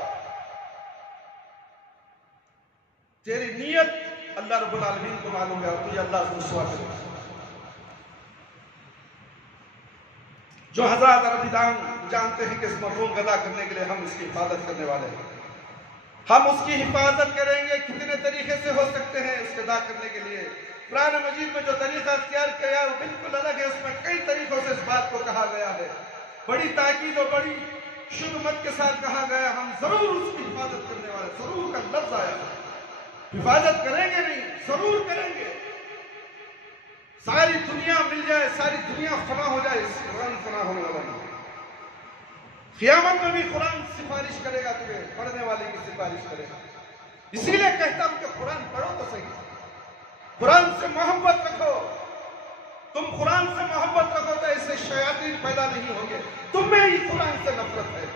تیری نیت اللہ رب العالمین کو معلوم ہے اور تجھے اللہ سے رسوا کرے۔ جو حضرات عربی دان جانتے ہیں کہ اس مرحوم ادا کرنے کے لیے ہم اس کی حفاظت کرنے والے ہیں۔ ہم اس کی حفاظت کریں گے، کتنے طریقے سے ہو سکتے ہیں اس ادا کرنے کے لیے؟ قرآن مجید میں جو طریقہ اختیار کیا ہے وہ بالکل الگ ہے، اس میں کئی طریقوں سے اس بات کو کہا گیا ہے، بڑی تاکید اور بڑی شدت کے ساتھ کہا گیا ہم ضرور اس کی حفاظت کرنے والے۔ ضرور کا لفظ آیا، حفاظت کریں گے نہیں، ضرور کریں گے۔ ساری دنیا مل جائے، ساری دنیا فنا ہو جائے، اس قرآن فنا ہونے والا نہیں۔ قیامت میں بھی قرآن سفارش کرے گا، تمہیں پڑھنے والے کی سفارش کرے گا۔ اسی لیے کہتا ہوں کہ قرآن پڑھو تو صحیح، قرآن سے محبت رکھو. تم قرآن سے محبت رکھو تو ایسے شیاطین پیدا نہیں ہوں گے. تمہیں ہی قرآن سے نفرت ہے،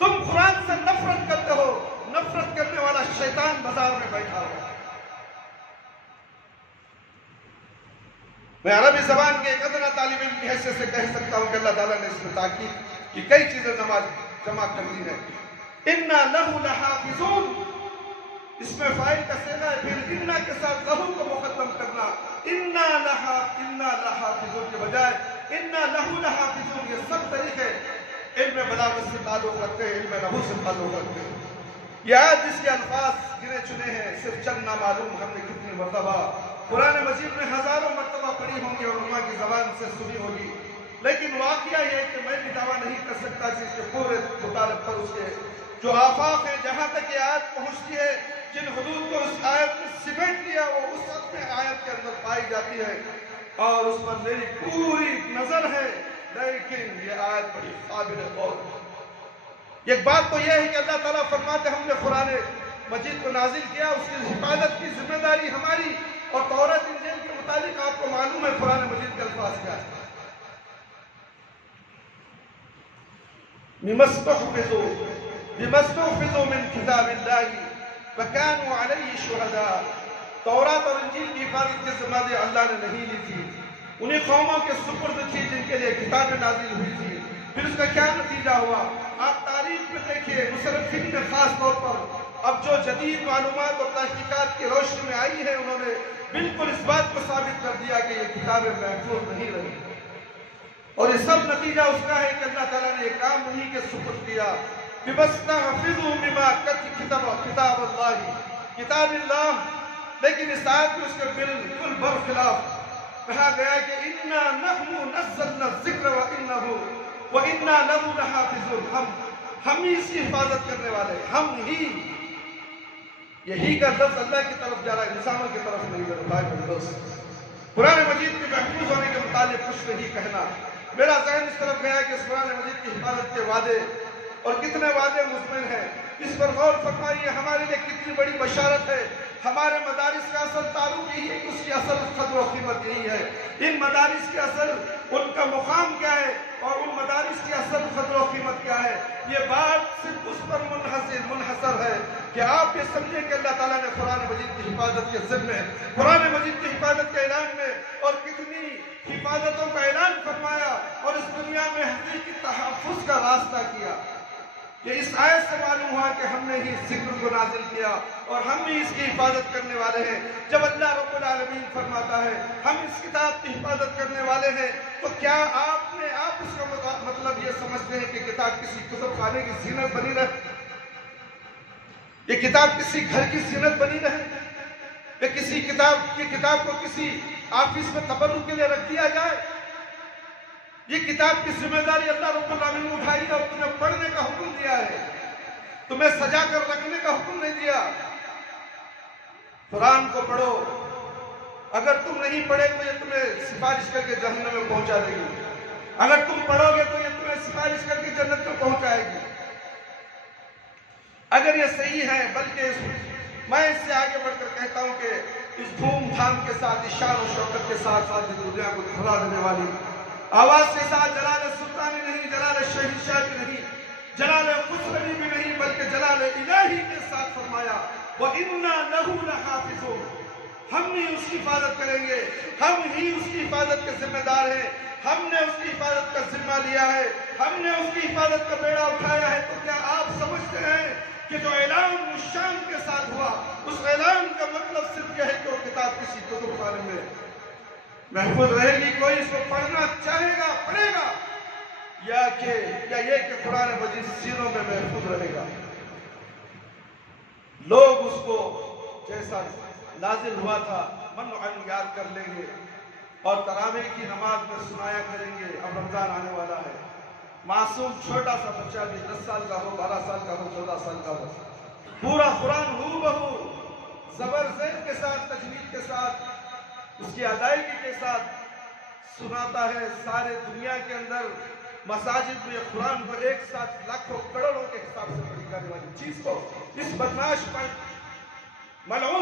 تم قرآن سے نفرت کرتے ہو. نفرت کرنے والا شیطان بازار میں بیٹھا ہوا. میں عربی زبان کے ایک ادنا طالب علم کی حیثیت سے کہہ سکتا ہوں کہ اللہ تعالیٰ نے اس میں تاکید کی کئی چیزیں جمع کر دی ہیں. اِنَّا لَهُ لَحَافِظُونَ، اس میں فاعل کا صیغہ ہے، پھر اِنَّا کے ساتھ لہو کو مقدم کرنا. اِنَّا لَحَافِظُونَ کے بجائے اِنَّا لَهُ لَحَافِظُونَ. یہ سب طریقے علم بلاغت سے تعلق رکھتے ہیں، علم نحو سے تعلق رکھتے ہیں. یہ آیت جس کے الفاظ گنے چنے ہیں صرف چند نامعلوم ہم نے کتنی مرتبہ قرآن مجید میں ہزاروں مرتبہ پڑھی ہوں گی اور علماء کی زبان سے سنی ہوگی، لیکن واقعہ یہ ہے کہ میں بھی دعویٰ نہیں کر سکتا کہ اس کے پورے مطالب پر اس کے جو آفاق ہیں جہاں تک یہ آیت پہنچتی ہے، جن حدود کو اس آیت نے سمیٹ لیا وہ اس وقت میں آیت کے اندر پائی جاتی ہے اور اس پر میری پوری نظر ہے. لیکن یہ آیت بڑی قابل غور ہے. ایک بات تو یہ ہے کہ اللہ تعالیٰ فرماتے ہم نے قرآن مجید کو نازل کیا، اس کی حفاظت کی ذمہ داری ہماری. اور تورات انجیل کے مطابق آپ کو معلوم ہے قرآن مجید کے الفاظ کیا ہے. بِمَسْتُحْفِظُوا مِنْ كِتَابِ اللَّهِ وَكَانُوا عَلَيْهِ شُهَدَاءَ. تورات اور انجیل کی حفاظت کی ذمہ داری اللہ نے نہیں لی تھی، انہیں قوموں کے سپرد تھی جن کے لیے کتابیں نازل ہوئی تھی. پھر اس کا کیا نتیجہ ہوا آپ تاریخ میں دیکھیے. مصرفین نے خاص طور پر اب جو جدید معلومات اور تحقیقات کی روشنی میں آئی ہے انہوں نے بالکل اس بات کو ثابت کر دیا کہ یہ کتابیں محفوظ نہیں رہی. اور یہ سب نتیجہ اس کا ہے کہ اللہ تعالیٰ نے یہ کام انہی کے سپرد کیا. بِمَسْتَحْفِظُوا مِمَا كِتَابَ اللَّهِ کتاب اللہ. لیکن اس آیت میں اس کے بالکل برخلاف کہا گیا کہ اِنَّا نَحْنُ نَزَّلْنَا الذِّكْرَ وَإِنَّا لَهُ لَحَافِظُونَ. ہم ہی اس کی حفاظت کرنے والے، ہم ہی. یہی کا لفظ اللہ کی طرف جا رہا ہے، انسانوں کی طرف نہیں جا رہا. قرآن مجید کے محفوظ ہونے کے متعلق کچھ نہیں کہنا. میرا ذہن اس طرف گیا کہ اس قرآن مجید کی حفاظت کے وعدے اور کتنے وعدے مضمن ہیں، اس پر غور فرمائیے. ہمارے لیے کتنی بڑی بشارت ہے. ہمارے مدارس کا اصل تعلق یہی ہے کہ اس کی اصل قدر و قیمت یہی ہے. ان مدارس کے اصل ان کا مقام کیا ہے اور ان مدارس کی اصل قدر و قیمت کیا ہے. یہ بات صرف اس پر منحصر ہے کہ آپ یہ سمجھیں کہ اللہ تعالیٰ نے قرآن مجید کی حفاظت کے ذمے، قرآن مجید کی حفاظت کے اعلان میں اور کتنی حفاظتوں کا اعلان فرمایا اور اس دنیا میں حقیقی تحفظ کا راستہ کیا. یہ اس آیت سے معلوم ہوا کہ ہم نے ہی ذکر کو نازل کیا اور ہم بھی اس کی حفاظت کرنے والے ہیں. جب اللہ رب العالمین فرماتا ہے ہم اس کتاب کی حفاظت کرنے والے ہیں تو کیا آپ اس کا مطلب یہ سمجھتے ہیں کہ کتاب کسی کتب خانے کی زینت بنی رہے، یہ کتاب کسی گھر کی زینت بنی رہے، یا کسی کتاب کو کسی آفس میں تبرک کے لیے رکھ دیا جائے؟ یہ کتاب کی ذمہ داری اللہ رب العالمین نے اٹھائی ہے اور تمہیں پڑھنے کا حکم دیا ہے، تمہیں سجا کر رکھنے کا حکم نہیں دیا. قرآن کو پڑھو، اگر تم نہیں پڑھے تو یہ تمہیں سفارش کر کے جہنم میں پہنچا دے گی، اگر تم پڑھو گے تو یہ تمہیں سفارش کر کے جنت میں پہنچائے گی. اگر یہ صحیح ہے، بلکہ میں اس سے آگے بڑھ کر کہتا ہوں کہ اس دھوم دھام کے ساتھ، اس شان و شوکت کے ساتھ دنیا کو کھلا دینے والی آواز کے ساتھ جلال سلطانی نہیں، جلال شہنشاہ بھی نہیں، جلال خسروی بھی نہیں، بلکہ جلال الہی کے ساتھ فرمایا وَإِنَّا لَهُ لَحَافِظُونَ. ہم ہی اس کی حفاظت کریں گے، ہم ہی اس کی حفاظت کے ذمہ دار ہیں، ہم نے اس کی حفاظت کا ذمہ لیا ہے، ہم نے اس کی حفاظت کا بیڑا اٹھایا ہے. تو کیا آپ سمجھتے ہیں کہ جو اعلان شان کے ساتھ ہوا اس اعلان کا مطلب صرف یہ ہے کہ وہ کتاب کسی کتب خانے میں محفوظ رہے گی، کوئی اس کو پڑھنا چاہے گا پڑھے گا، یا یہ کہ قرآن مجید سینوں میں محفوظ رہے گا؟ لوگ اس کو جیسا نازل ہوا تھا منعن یاد کر لیں گے اور تراویح کی نماز میں سنایا کریں گے. اب رمضان آنے والا ہے، معصوم چھوٹا سا بچہ بھی 10 سال کا ہو، 12 سال کا ہو، 14 سال کا ہو، پورا قرآن ہو بہو زبر زیر کے ساتھ، تجوید کے ساتھ، اس کی ادائیگی کے ساتھ سناتا ہے. سارے دنیا کے اندر مساجد میں قرآن کو ایک ساتھ لاکھوں کروڑوں کے حساب سے پڑھی جانے والی چیز کو اس بدمعاش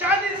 40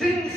3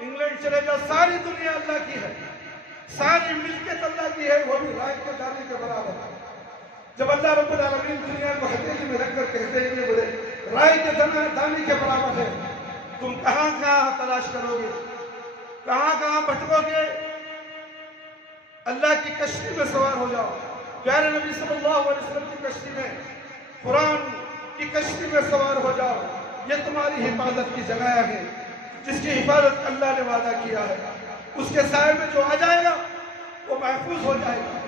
انگلینڈ چلے جاؤ، ساری دنیا اللہ کی ہے، ساری ملکیت اللہ کی ہے، وہ بھی رائے کے دانے کے برابر ہے۔ جب اللہ رب العالمین دنیا کو ہتھیلی میں رکھ کر کہتے ہیں کہ بڑے رائے کے دانے کے برابر ہے، تم کہاں کہاں تلاش کرو گے، کہاں کہاں بھٹکو گے؟ اللہ کی کشتی میں سوار ہو جاؤ، پیارے نبی صلی اللہ علیہ وسلم کی کشتی میں، قرآن کی کشتی میں سوار ہو جاؤ۔ یہ تمہاری حفاظت کی جگہ ہے، جس کی حفاظت اللہ نے وعدہ کیا ہے، اس کے سائے میں جو آ جائے گا وہ محفوظ ہو جائے گا۔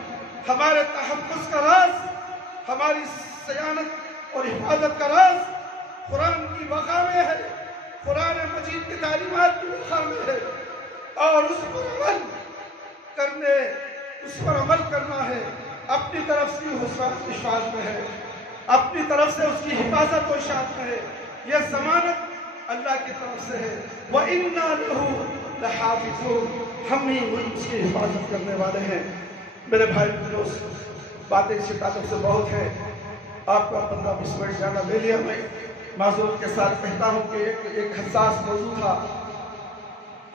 ہمارے تحفظ کا راز، ہماری صیانت اور حفاظت کا راز قرآن کی بقا میں ہے، قرآن مجید کی تعلیمات کی بقا میں ہے، اور اس پر عمل کرنا ہے، اپنی طرف سے اشفاق میں ہے، اپنی طرف سے اس کی حفاظت و اشاعت میں ہے۔ یہ ضمانت اللہ کی طرف سے ہے، وَإِنَّا لَهُ لَحَافِظُونَ، ہم ہی اس کی حفاظت کرنے والے ہیں۔ میرے بھائی دوست، باتیں اس تعلق سے بہت ہیں، آپ کا 15-20 منٹ زیادہ لے لیا۔ میں معذرت کے ساتھ کہتا ہوں کہ ایک حساس موضوع تھا،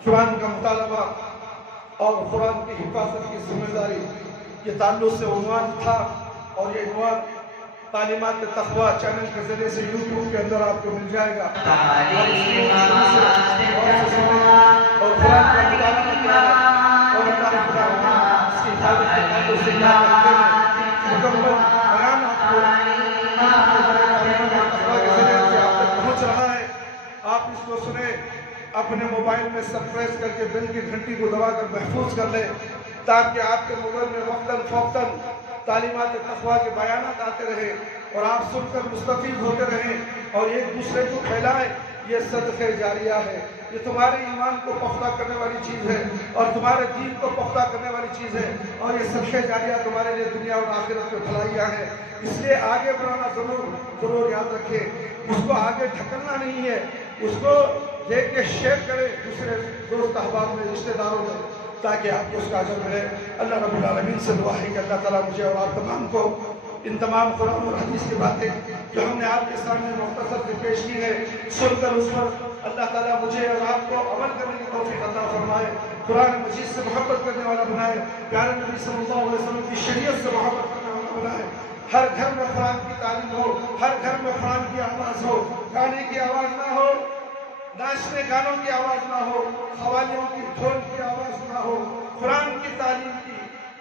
قرآن کا مطالبہ اور قرآن کی حفاظت کی ذمہ داری، یہ تعلق سے عنوان تھا، اور یہ عنوان تعلیمات تقویٰ چینل کے ذریعے سے یوٹیوب کے اندر آپ کو مل جائے گا، اور قرآن کا مطالبہ کیا ہے اور اللہ رب العالمین اس کی حفاظت کے تعلق سے کیا کہتے ہیں، مکمل بیان آپ کو تقویٰ کے ذریعے سے آپ تک پہنچ رہا ہے۔ آپ اس کو سنیں، اپنے موبائل میں سبسکرائب کر کے بیل کی گھنٹی کو دبا کر محفوظ کر لیں، تاکہ آپ کے موبائل میں وقتاً فوقتاً تعلیمات تقویٰ کے بیانات آتے رہیں، اور آپ سن کر مستفید ہوتے رہیں اور ایک دوسرے کو پھیلائیں۔ یہ صدقہ جاریہ ہے، یہ تمہارے ایمان کو پختہ کرنے والی چیز ہے، اور تمہارے دین کو پختہ کرنے والی چیز ہے، اور یہ صدقہ جاریہ تمہارے لیے دنیا اور آخرت میں بھلائیاں ہیں۔ اس لیے آگے بڑھانا ضرور یاد رکھیں، اس کو آگے دھکلنا نہیں ہے، اس کو دیکھ کے شیئر کریں دوسرے دوست احباب میں، رشتہ داروں میں، تاکہ آپ کو اس کا اجر ملے۔ اللہ رب العالمین سے دعا ہے کہ اللہ تعالیٰ مجھے اور آپ تمام کو ان تمام قرآن اور حدیث کی باتیں جو ہم نے آپ کے سامنے مختصر سے پیش کی ہے، سن کر اس پر اللہ تعالیٰ مجھے اور آپ کو عمل کرنے کی توفیق عطا فرمائے، قرآن مجید سے محبت کرنے والا بنائے، پیارے نبی صلی اللہ علیہ وسلم کی شریعت سے محبت کرنے والا بنائے۔ ہر گھر میں قرآن کی تعلیم ہو، ہر گھر میں قرآن کی آواز ہو، گانے کی آواز نہ ہو، ناچنے گانوں کی آواز نہ ہو، قوالیوں کی ڈھول کی آواز نہ ہو، قرآن کی تعلیم کی،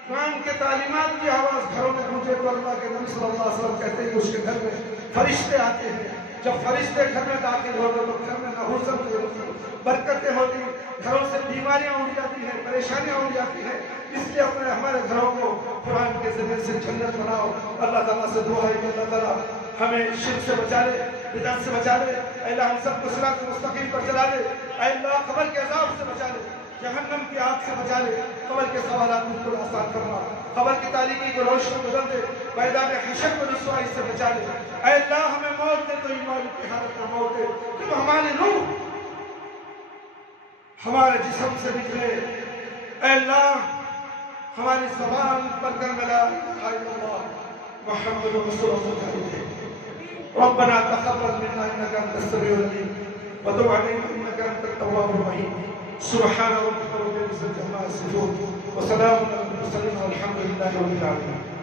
قرآن کے تعلیمات کی آواز گھروں میں گونجے۔ تو اللہ کے نبی صلی اللہ علیہ وسلم کہتے ہیں کہ اس کے گھر میں فرشتے آتے ہیں، جب فرشتے گھر میں داخل ہوتے تو گھر میں نحوست ہوتی، برکتیں ہوتی، گھروں سے بیماریاں اٹھ جاتی ہیں، پریشانیاں اٹھ جاتی ہیں۔ اس لیے اپنے ہمارے گھروں کو قرآن کے ذریعے سے جنت بناؤ۔ اللہ تعالیٰ سے دعا ہے کہ اللہ تعالیٰ ہمیں شرک سے بچا لے، بدعت سے بچا لے، اے اللہ ہم سب کو صراط مستقیم پر چلا لے، اے اللہ قبر کے عذاب سے بچا لے، جہنم کی آگ سے بچا لے، قبر کے سوالات بالکل آسان فرما، قبر کی تاریکی کو روشن بدل دے، میدان حشر کو رسوائی سے بچا لے، اے اللہ ہمیں موت دے تو ایمان کی حالت میں موت دے، جب ہماری روح ہمارے جسم سے نکلے، اے اللہ ہماری زبان پر کلمہ لا الہ الا اللہ محمد رسول اللہ کہتے ہیں۔ ربنا تقبل منا انك انت السميع العليم وتب علينا انك انت التواب الرحيم سبحان ربك رب العزة عما يصفون وسلام على المرسلين والحمد لله رب العالمين۔